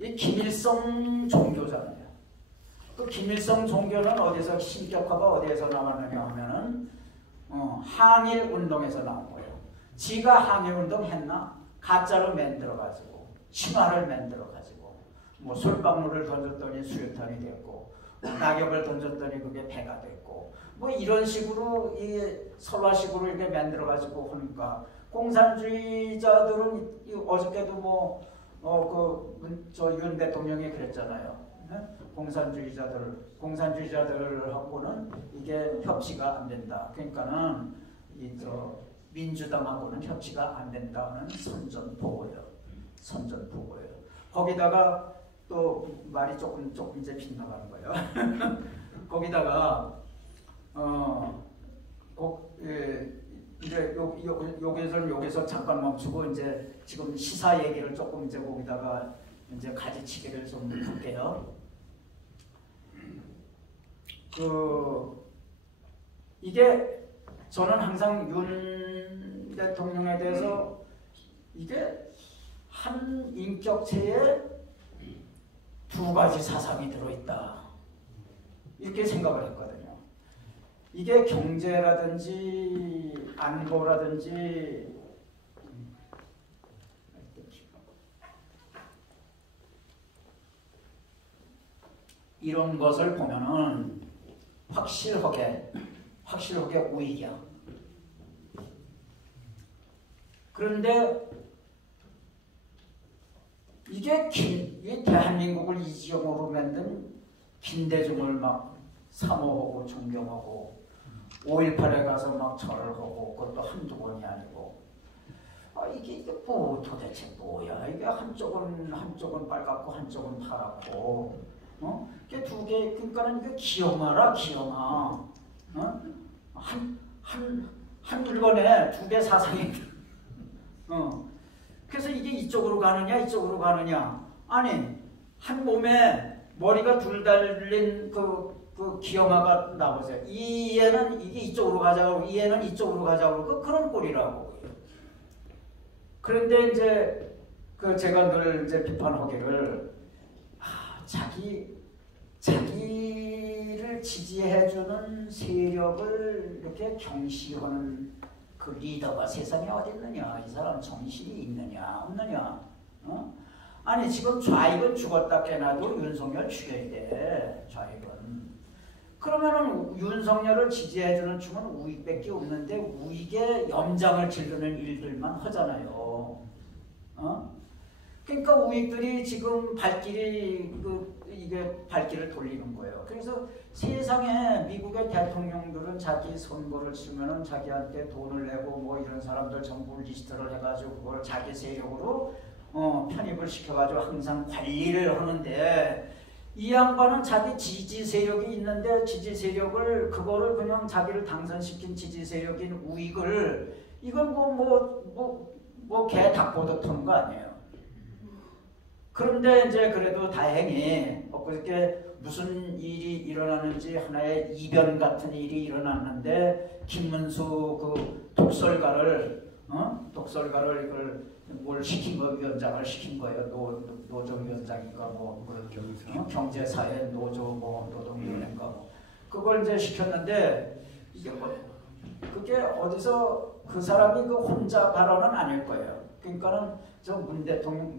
이 김일성 종교잖아요. 그 김일성 종교는 어디서 신격화가 어디에서 나왔느냐 하면은 항일 운동에서 나온 거예요. 지가 항일 운동 했나? 가짜를 만들어가지고 신화를 만들어가지고 뭐 솔방울을 던졌더니 수류탄이 됐고 낙엽을 던졌더니 그게 배가 됐고 뭐 이런 식으로 이 설화식으로 이렇게 만들어가지고 하니까 공산주의자들은 어저께도 윤 대통령이 그랬잖아요. 공산주의자들하고는 이게 협치가 안 된다. 그러니까는 민주당하고는 협치가 안 된다는 선전포고예요. 거기다가 또 말이 조금 이제 빗나가는 거예요. 거기다가 이제 여기서 잠깐 멈추고 이제 지금 시사 얘기를 조금 이제 거기다가 이제 가지치기를 좀 할게요. 이게 저는 항상 윤 대통령에 대해서 이게 한 인격체에 두 가지 사상이 들어있다 이렇게 생각을 했거든요. 이게 경제라든지 안보라든지 이런 것을 보면은 확실하게 우익이야. 그런데 이게 이 대한민국을 이지용으로 만든 김대중을 막 사모하고 존경하고 5.18에 가서 막 절을 하고 그것도 한두 번이 아니고 이게 뭐 도대체 뭐야? 이게 한쪽은 빨갛고 한쪽은 파랗고 이게 두 개, 그러니까는 이게 기형아라, 기형아. 한 물건에 두 개 사상이. 그래서 이게 이쪽으로 가느냐. 아니, 한 몸에 머리가 둘 달린 그 기형아가 나보세요. 이 애는 이게 이쪽으로 가자고, 이 애는 이쪽으로 가자고, 그런 꼴이라고. 그런데 이제 제가 늘 이제 비판하기를 자기를 지지해주는 세력을 이렇게 경시하는 그 리더가 세상에 어디 있느냐? 이 사람 정신이 있느냐 없느냐? 아니 지금 좌익은 죽었다 깨나도 윤석열 죽여야 돼. 좌익은. 그러면은 윤석열을 지지해주는 춤은 우익밖에 없는데 우익에 염장을 지르는 일들만 하잖아요. 그러니까 우익들이 지금 이게 발길을 돌리는 거예요. 그래서 세상에 미국의 대통령들은 자기 선거를 치면은 자기한테 돈을 내고 뭐 이런 사람들 전부 리스트를 해가지고 그걸 자기 세력으로 편입을 시켜가지고 항상 관리를 하는데 이 양반은 자기 지지 세력이 있는데 지지 세력을 그거를 그냥 자기를 당선시킨 지지 세력인 우익을 이건 개 닭보듯 하는 거 아니에요. 그런데 이제 그래도 다행히 엊그저께 무슨 일이 일어나는지 하나의 이변 같은 일이 일어났는데 김문수 그 독설가를 이걸 뭘 시킨 거 위원장을 시킨 거예요. 노조위원장인가 뭐 경제사회 노조 뭐 노동위원회인가 뭐 그걸 이제 시켰는데 이게 그게 어디서 그 사람이 그 혼자 발언은 아닐 거예요. 그러니까는 저 문 대통령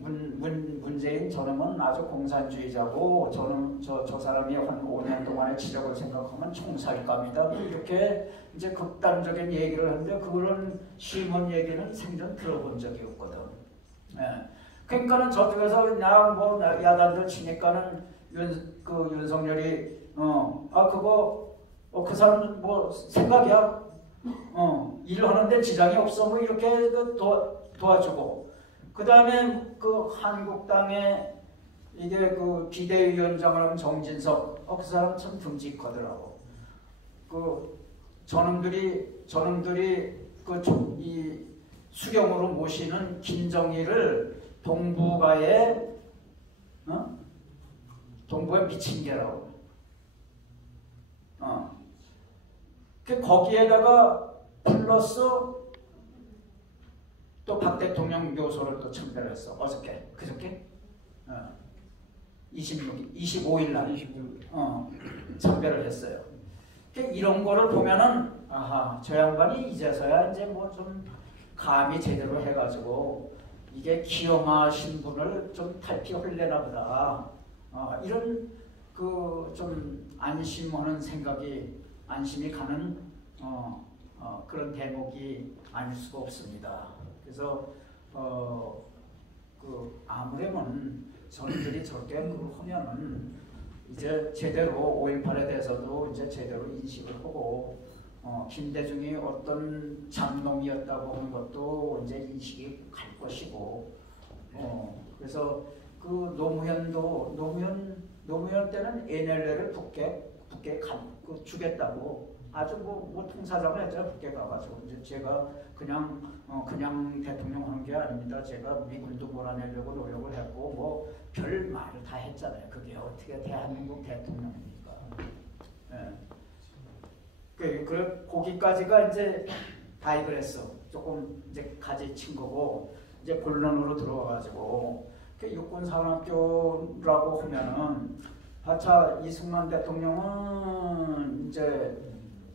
문재인 저놈은 아주 공산주의자고 저는 저 사람이 한 5년 동안의 지력을 생각하면 총살감이다. 이렇게 이제 극단적인 얘기를 하는데 그런 심한 얘기는 생전 들어본 적이 없거든. 예. 그러니까는 저쪽에서 그냥 야단들 치니까는 윤석열이 그 사람 뭐 생각이야. 일하는데 지장이 없어. 뭐 이렇게 도와주고. 그 다음에 그 한국당의 이게 그 비대위원장을 하는 정진석. 그 사람 참 듬직하더라고. 저놈들이 이 수경으로 모시는 김정일을 동북아의 미친 개라고. 거기에다가 플러스 또 박 대통령 묘소를 또 참배했어. 어저께, 그저께? 25일 날 참배를 했어요. 이런 거를 보면은 아하, 저 양반이 이제서야 이제 뭐 좀 감이 제대로 해가지고 이게 기영아 신분을 좀 탈피하려나 보다. 이런 그 좀 안심하는 생각이 안심이 가는 그런 대목이 아닐 수가 없습니다. 그래서 아무래면 저들이 저렇게 하면은 이제 제대로 5.18에 대해서도 이제 제대로 인식을 하고 김대중이 어떤 잡놈이었다고 하는 것도 이제 인식이 갈 것이고 그래서 그 노무현 때는 NLL을 북께 주겠다고 아주 뭐 통사장을 했잖아요. 북께 가가지고 이제 제가 그냥 대통령 하는 게 아닙니다. 제가 미군도 몰아내려고 노력을 했고 뭐 별 말을 다 했잖아요. 그게 어떻게 대한민국 대통령입니까? 예. 그래 거기까지가 이제 다이그레스 조금 이제 가지 친 거고 이제 본론으로 들어와가지고 육군사관학교라고 하면은 바차 이승만 대통령은 이제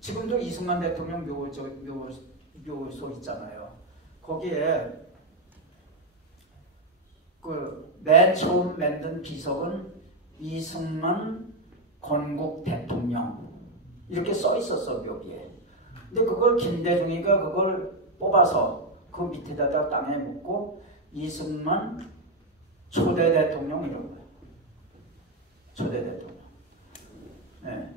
지금도 이승만 대통령 묘소 있잖아요. 거기에 맨 처음 만든 비석은 이승만 건국 대통령 이렇게 써 있었어 묘비에. 근데 그걸 김대중이가 그걸 뽑아서 그 밑에다가 땅에 묻고 이승만 초대 대통령 이런 거예요. 초대 대통령. 네.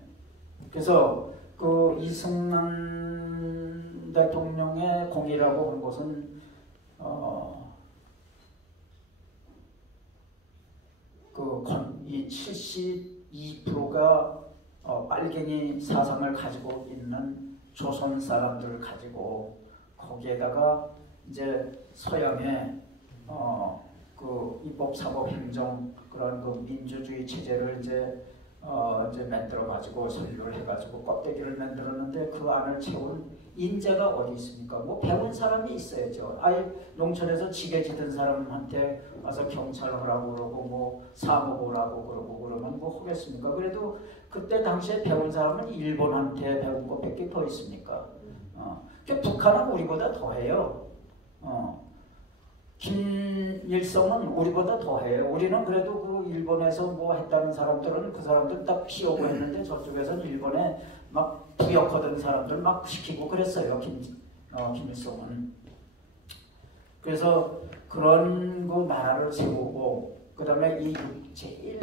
그래서 그 이승만 대통령의 공이라고 한 것은 이 72%가 빨갱이 사상을 가지고 있는 조선 사람들을 가지고 거기에다가 이제 서양의 그 입법, 사법, 행정 그런 그 민주주의 체제를 이제 만들어 가지고 설립을 해가지고 껍데기를 만들었는데 그 안을 채운 인재가 어디 있습니까? 뭐 배운 사람이 있어야죠. 아예 농촌에서 지게 지던 사람한테 와서 경찰하라고 그러고 뭐 사무보라고 그러고 그러면 뭐 하겠습니까? 그래도 그때 당시에 배운 사람은 일본한테 배운 것밖에 더 있습니까? 북한은 우리보다 더해요. 김일성은 우리보다 더해요. 우리는 그래도 그 일본에서 뭐 했다는 사람들은 그 사람들 딱 키우고 했는데 저쪽에서는 일본에 막 부역하던 사람들 막 시키고 그랬어요. 김일성은. 그래서 그런 그 나라를 세우고 그 다음에 이 제일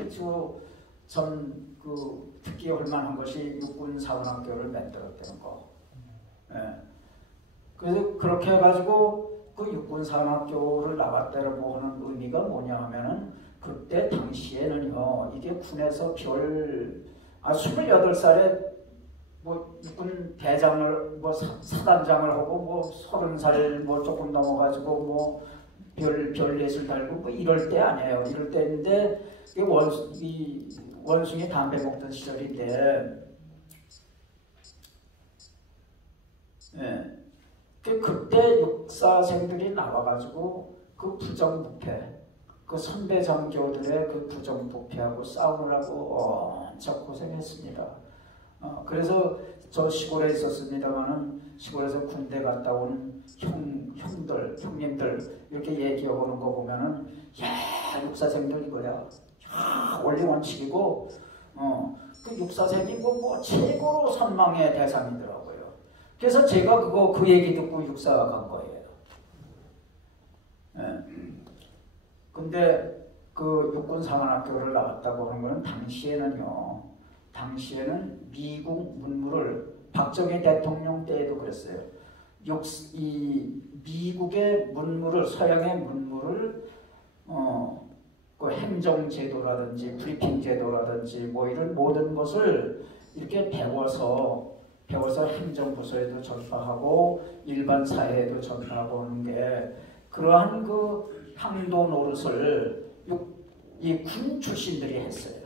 그 특기할 만한 것이 육군사관학교를 만들었다는 거. 예. 그래서 그렇게 해가지고 그 육군사관학교를 나갔다고 하는 의미가 뭐냐 하면은 그때 당시에는요 이게 군에서 28살에 뭐 육군 대장을 뭐 사단장을 하고 뭐 30살 뭐 조금 넘어가지고 뭐 별넷을 달고 뭐 이럴 때 아니에요. 이럴 때인데 이 원숭이 담배 먹던 시절인데, 예. 그때 육사생들이 나와가지고 그 부정부패, 그 선배 장교들의 그 부정부패하고 싸우느라고 엄청 고생했습니다. 그래서 저 시골에 있었습니다만은 시골에서 군대 갔다 온 형님들 이렇게 얘기해보는 거 보면은 야 육사생들 이거야. 야 원리 원칙이고 그 육사생이 뭐 최고로 선망의 대상이더라고요. 그래서 제가 그 얘기 듣고 육사 간 거예요. 예. 근데 그 육군사관학교를 나왔다고 하는 거는 당시에는 미국 문물을 박정희 대통령 때에도 그랬어요. 이 미국의 문물을 서양의 문물을 그 행정제도라든지 브리핑제도라든지 뭐 이런 모든 것을 이렇게 배워서 행정부서에도 전파하고 일반 사회에도 전파하고 하는 게 그러한 그 향도 노릇을 이 군 출신들이 했어요.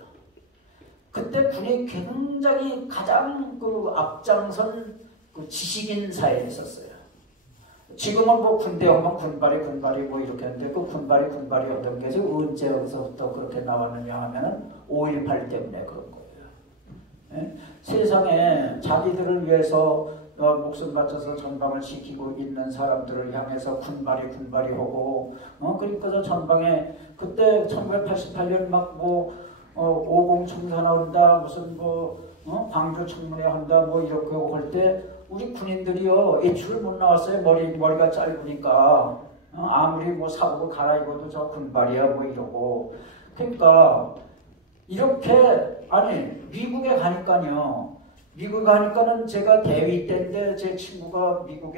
그때 군이 굉장히 가장 그 앞장선 그 지식인 사회에 있었어요. 지금은 뭐 군대 오면 군발이 뭐 이렇게 하는데 그 군발이 어떤 게 언제 여기서부터 그렇게 나왔느냐 하면은 5.18 때문에 그런 거예요. 예? 세상에 자기들을 위해서 목숨 바쳐서 전방을 지키고 있는 사람들을 향해서 군발이 하고 그러니까 전방에 그때 1988년 막 뭐 50 청사 나온다 무슨 광주 청문회 한다 뭐 이렇게 할 때 우리 군인들이요 외출을 못 나왔어요. 머리가 짧으니까 아무리 뭐 사복을 갈아입어도 저 군발이야 뭐 이러고 그러니까 이렇게 미국에 가니까는 제가 대위 때인데 제 친구가 미국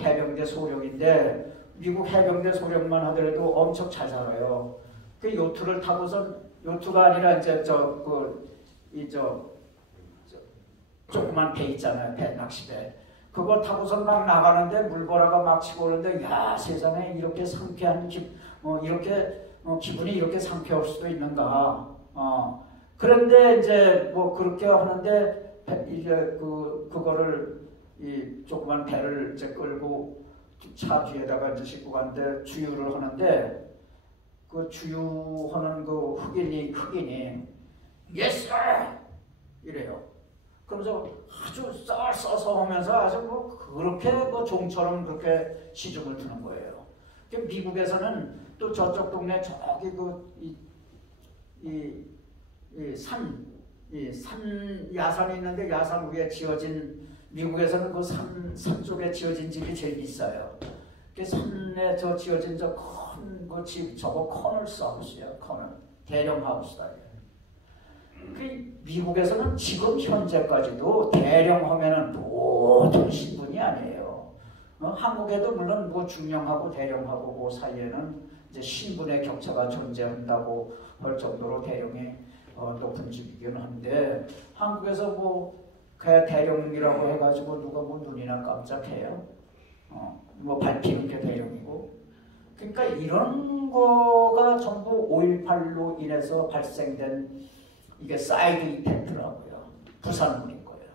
해병대 소령인데 미국 해병대 소령만 하더라도 엄청 잘 살아요. 그 요트를 타고선 요트가 아니라 이제 조그만 배 있잖아요. 배 낚시배. 그걸 타고선 막 나가는데 물보라가 막 치고 오는데 야 세상에 이렇게 상쾌한 기분이 이렇게 상쾌할 수도 있는가. 그런데 이제 뭐 그렇게 하는데 이제 그거를 이 조그만 배를 이제 끌고 차 뒤에다가 이제 싣고 가는데 주유를 하는데 그 주유하는 그 흑인이 yes sir 이래요. 그러면서 아주 써서 하면서 아주 뭐 그렇게 그 종처럼 그렇게 시중을 두는 거예요. 미국에서는 또 저쪽 동네 저기 산 야산이 있는데 야산 위에 지어진 미국에서는 그 산 쪽에 지어진 집이 제일 비싸요. 그 산에 지어진 저 큰 집 저거 커널하우스야. 대령 하우스다. 그 미국에서는 지금 현재까지도 대령하면은 보통 신분이 아니에요. 한국에도 물론 뭐 중령하고 대령하고 그 사이에는 이제 신분의 격차가 존재한다고 할 정도로 대령이 높은 집이긴 한데 한국에서 뭐 대령이라고 해가지고 누가 뭐 눈이나 깜짝해요. 뭐 밟히는 게 대령이고. 그러니까 이런 거가 전부 5.18로 인해서 발생된 이게 사이드 이펙트라고요. 부산물인 거예요.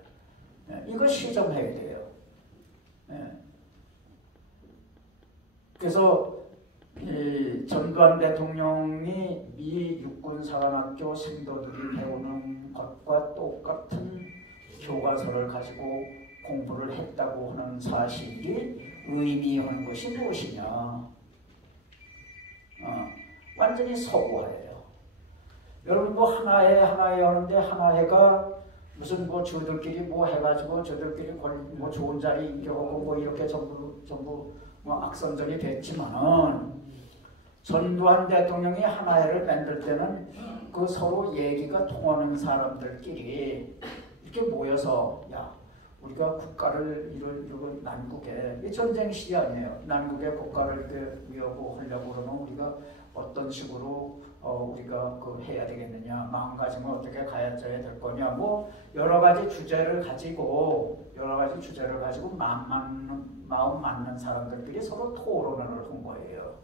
이거 시정해야 돼요. 그래서 전두환 대통령이 미 육군사관학교 생도들이 배우는 것과 똑같은 교과서를 가지고 공부를 했다고 하는 사실이 의미하는 것이 무엇이냐. 완전히 서구화예요. 여러분 뭐 하나해 하는데 하나해가 무슨 뭐 저들끼리 뭐 해가지고 저들끼리 뭐 좋은 자리 인격하고 뭐 이렇게 전부 뭐 악선전이 됐지만은 전두환 대통령이 하나해를 만들 때는 그 서로 얘기가 통하는 사람들끼리 이렇게 모여서 야 우리가 국가를 이런 난국에 이 전쟁 시기 아니에요. 난국에 국가를 이렇게 위하고 하려고 그러면 우리가 어떤 식으로 우리가 해야 되겠느냐, 마음가짐을 어떻게 가야져야 될 거냐, 뭐 여러 가지 주제를 가지고 마음 맞는 사람들끼리 서로 토론을 한 거예요.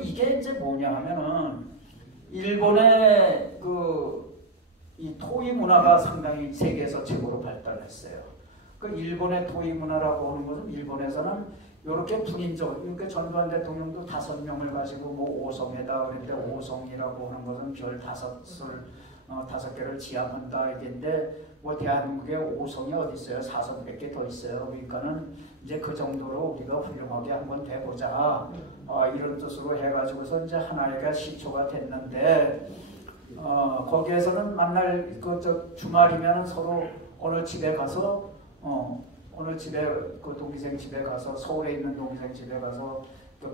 이게 이제 뭐냐 하면은 일본의 이 토이 문화가 상당히 세계에서 최고로 발달했어요. 일본의 토이 문화라고 하는 것은 일본에서는 이렇게 분인적, 이렇게 전두환 대통령도 5명을 가지고 뭐 5성에다 그런데 5성이라고 하는 것은 별 5개를 지향한다 이게인데 뭐 대한민국에 5성이 어디 있어요? 4성밖에 더 있어요. 그러니까는 이제 그 정도로 우리가 훌륭하게 한번 돼보자. 이런 뜻으로 해가지고서 이제 하나가 시초가 됐는데 거기에서는 만날 주말이면 서로 어느 집에 가서 어느 집에 동기생 집에 가서 서울에 있는 동기생 집에 가서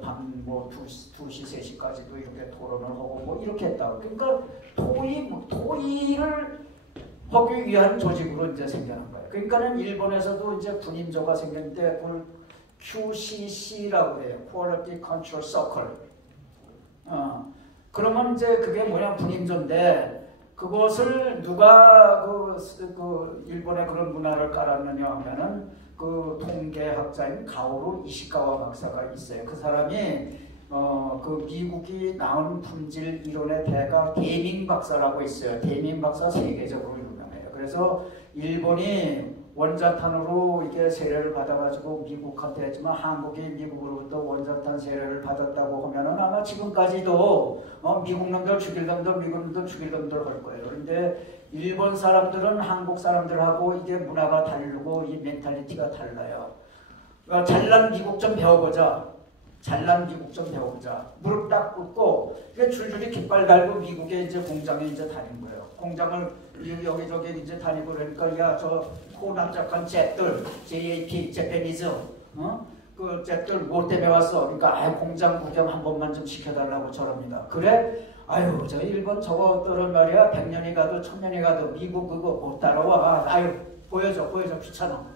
밤 뭐 2시 3시까지도 이렇게 토론을 하고 뭐 이렇게 했다. 그러니까 토의를 하기 위한 조직으로 이제 생겨난 거예요. 그러니까는 일본에서도 이제 군인조가 생겼는데 그걸 QCC라고 해요. Quality Control Circle. 그러면 이제 그게 뭐냐 군인조인데 그것을 누가 일본의 그런 문화를 깔았느냐 하면은 그 통계학자인 가오루 이시카와 박사가 있어요. 그 사람이 그 미국이 나온 품질 이론의 대가 데밍 박사라고 있어요. 데밍 박사 세계적으로 유명해요. 그래서 일본이 원자탄으로 이게 세례를 받아가지고 미국한테 했지만 한국이 미국으로부터 원자탄 세례를 받았다고 하면은 아마 지금까지도 미국 놈들 죽일 놈들 미국 놈들 죽일 놈들 할 거예요. 그런데 일본 사람들은 한국 사람들하고 이게 문화가 다르고 이 멘탈리티가 달라요. 그러니까 잘난 미국 좀 배워보자. 무릎 딱 꿇고 줄줄이 깃발 달고 미국에 이제 공장에 이제 다닌 거예요. 공장을 여기저기 이제 다니고 그러니까 야 저 호남작한 잭들 JAP 재패니즈 그 잭들 뭐 때문에 왔어? 그러니까 공장 구경 한 번만 좀 시켜달라고 저럽니다. 그래? 아유 저 일본 저것들은 말이야 100년이 가도 1000년이 가도 미국 그거 못 따라와. 아유 보여줘 귀찮아.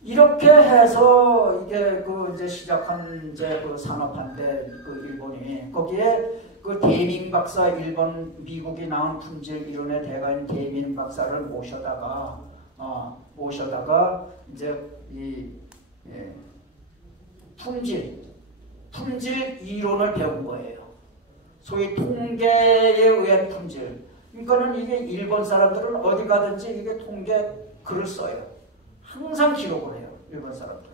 이렇게 해서 이게 이제 시작한 이제 산업화인데 일본이 거기에 데밍 박사 미국이 나온 품질 이론의 대가인 데밍 박사를 모셔다가 이제 이 품질 이론을 배운 거예요. 소위 통계에 의한 품질. 그러니까는 이게 일본 사람들은 어디 가든지 이게 통계 글을 써요. 항상 기록을 해요. 일본 사람들.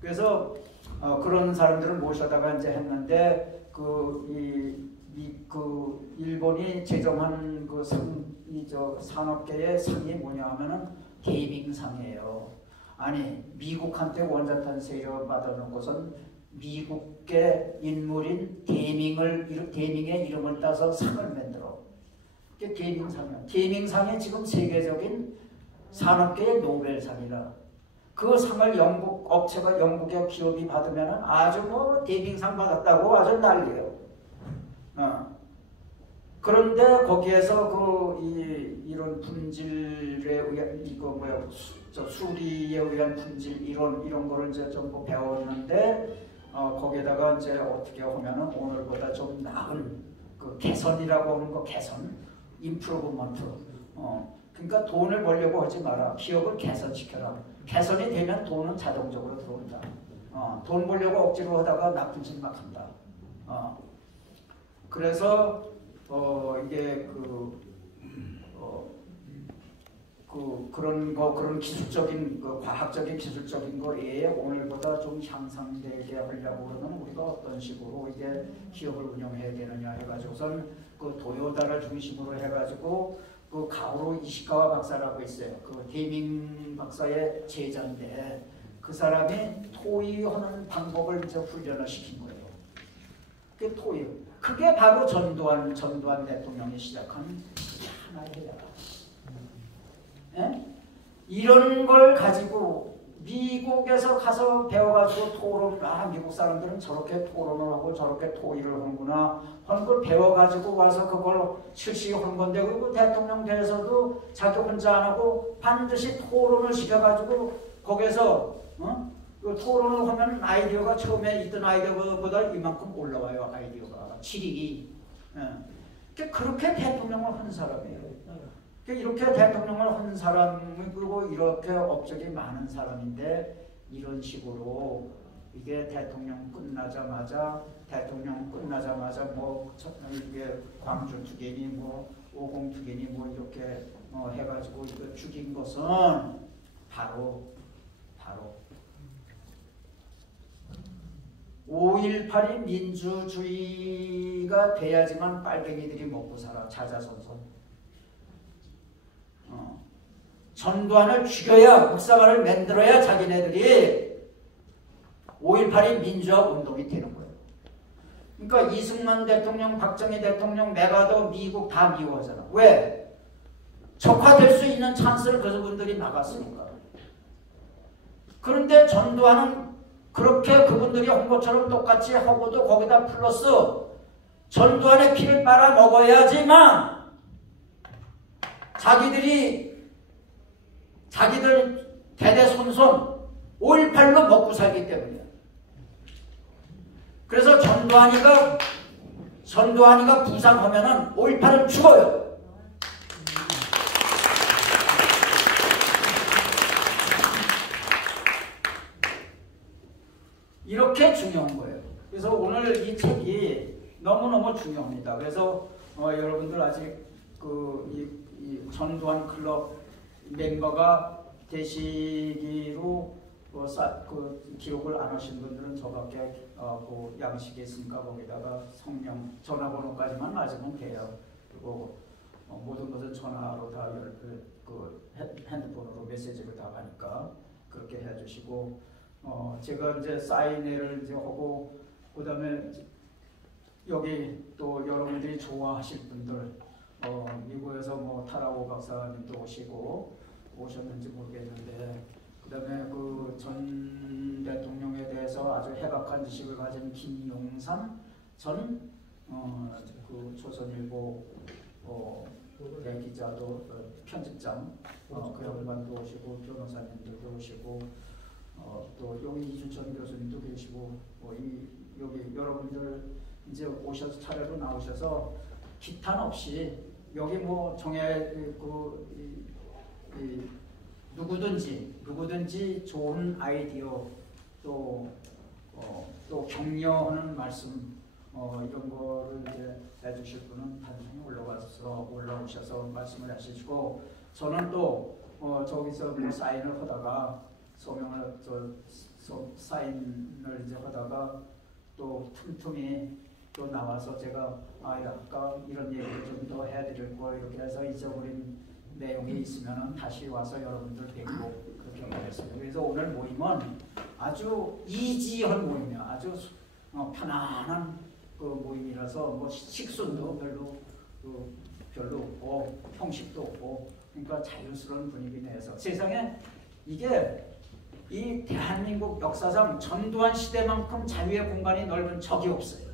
그래서 그런 사람들을 모셔다가 이제 했는데 일본이 제정한 산업계의 상이 뭐냐 하면은 데밍상이에요. 아니 미국한테 원자탄 세례 받아놓고선 미국계 인물인 데밍의 이름을 따서 상을 만들어. 이게 데밍상이야. 데밍상이 지금 세계적인 산업계의 노벨상이라. 그 상을 영국의 기업이 받으면 아주 데밍상 받았다고 아주 난리예요. 그런데 거기에서 이런 품질에 의한 수리에 의한 품질 이런 거를 이제 좀 배웠는데 거기에다가 이제 어떻게 하면은 오늘보다 좀 나은 개선이라고 하는 거 임프루브먼트. 그러니까 돈을 벌려고 하지 마라. 기업을 개선시켜라. 개선이 되면 돈은 자동적으로 들어온다. 돈 벌려고 억지로 하다가 나쁜 짓 막 한다. 그래서 이게 그런 기술적인 과학적인 기술적인 거에 오늘보다 좀 향상되게 하려고 그러면 우리가 어떤 식으로 이게 기업을 운영해야 되느냐 해가지고선 도요타를 중심으로 해가지고 가오루 이시카와 박사라고 있어요. 데밍 박사의 제자인데 그 사람이 토의하는 방법을 이제 훈련을 시킨 거예요. 그 토의. 그게 바로 전두환 대통령이 시작한 하나의 해야. 예? 이런 걸 가지고 미국에서 가서 배워가지고 토론, 미국 사람들은 저렇게 토론을 하고 저렇게 토의를 하는구나 하는 걸 배워가지고 와서 그걸 실시하는 건데, 그리고 대통령 대해서도 자기 혼자 안 하고 반드시 토론을 시켜가지고 거기서 그 토론을 하면 아이디어가 처음에 있던 아이디어보다 이만큼 올라와요. 아이디어가 질익이. 그렇게 대통령을 한 사람이에요. 이렇게 대통령을 한 사람이고 이렇게 업적이 많은 사람인데, 이런 식으로 이게 대통령 끝나자마자 뭐 이게 광주 투기니 뭐 오공 투기니 뭐 이렇게 해가지고 이거 죽인 것은 바로 5.18이 민주주의가 돼야지만 빨갱이들이 먹고 살아. 자자손손. 전두환을 죽여야, 묵사발을 만들어야 자기네들이 5.18이 민주화 운동이 되는 거예요. 그러니까 이승만 대통령, 박정희 대통령, 메가더, 미국 다 미워하잖아. 왜? 적화될 수 있는 찬스를 그분들이 막았으니까. 그런데 전두환은 그렇게 그분들이 한 것처럼 똑같이 하고도 거기다 플러스 전두환의 피를 빨아 먹어야지만 자기들 대대손손 5.18로 먹고 살기 때문이야. 그래서 전두환이가 부상하면은 5.18은 죽어요. 이렇게 중요한 거예요. 그래서 오늘 이 책이 너무너무 중요합니다. 그래서 여러분들 아직 이 전두환 클럽 멤버가 되시기로 기록을 안 하신 분들은 저밖에 그 양식이 있으니까 거기다가 성명, 전화번호까지만 맞으면 돼요. 그리고 모든 것은 전화로 다 핸드폰으로 메시지를 다 가니까 그렇게 해주시고, 제가 이제 사인회를 이제 하고, 그 다음에 여기 또 여러분들이 좋아하실 분들, 미국에서 뭐 타라오 박사님도 오셨는지 모르겠는데, 그 다음에 그 전 대통령에 대해서 아주 해박한 지식을 가진 김용삼 전 그 조선일보 대기자도 편집장, 그 양반도 오시고, 변호사님들도 오시고, 또 여기 이준천 교수님도 계시고, 여기 여러분들 이제 오셔서 차례로 나오셔서 기탄 없이 여기 뭐 누구든지 좋은 아이디어 또 격려하는 말씀 이런 거를 이제 해주실 분은 단순히 올라오셔서 말씀을 하시고, 저는 또 저기서 뭐 사인을 하다가 사인을 이제 하다가 또 틈틈이 또 나와서 제가 아까 이런 얘기를 좀 더 해드릴 거 이렇게 해서 잊어버린 내용이 있으면 다시 와서 여러분들 뵙고 그렇게 말했습니다. 그래서 오늘 모임은 아주 이지한 모임이야. 아주 편안한 그 모임이라서 뭐 식순도 별로 없고 형식도 없고, 그러니까 자유스러운 분위기 내에서 세상에 이 대한민국 역사상 전두환 시대만큼 자유의 공간이 넓은 적이 없어요.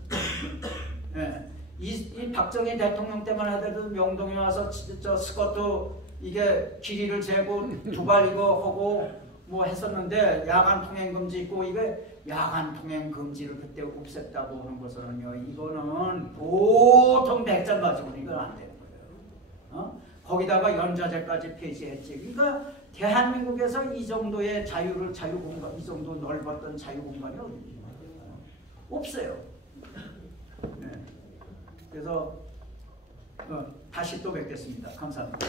네. 이 박정희 대통령 때만 하더라도 명동에 와서 스커트 이게 길이를 재고 두발 이거 하고 뭐 했었는데, 야간 통행 금지 있고, 이게 야간 통행 금지를 그때 없앴다고 하는 것은요, 이거는 보통 백잔 맞으면 이건 안 되는 거예요. 거기다가 연좌제까지 폐지했지. 그러니까 대한민국에서 이 정도의 자유공간, 이 정도 넓었던 자유공간이 없어요. 네. 그래서 다시 또 뵙겠습니다. 감사합니다.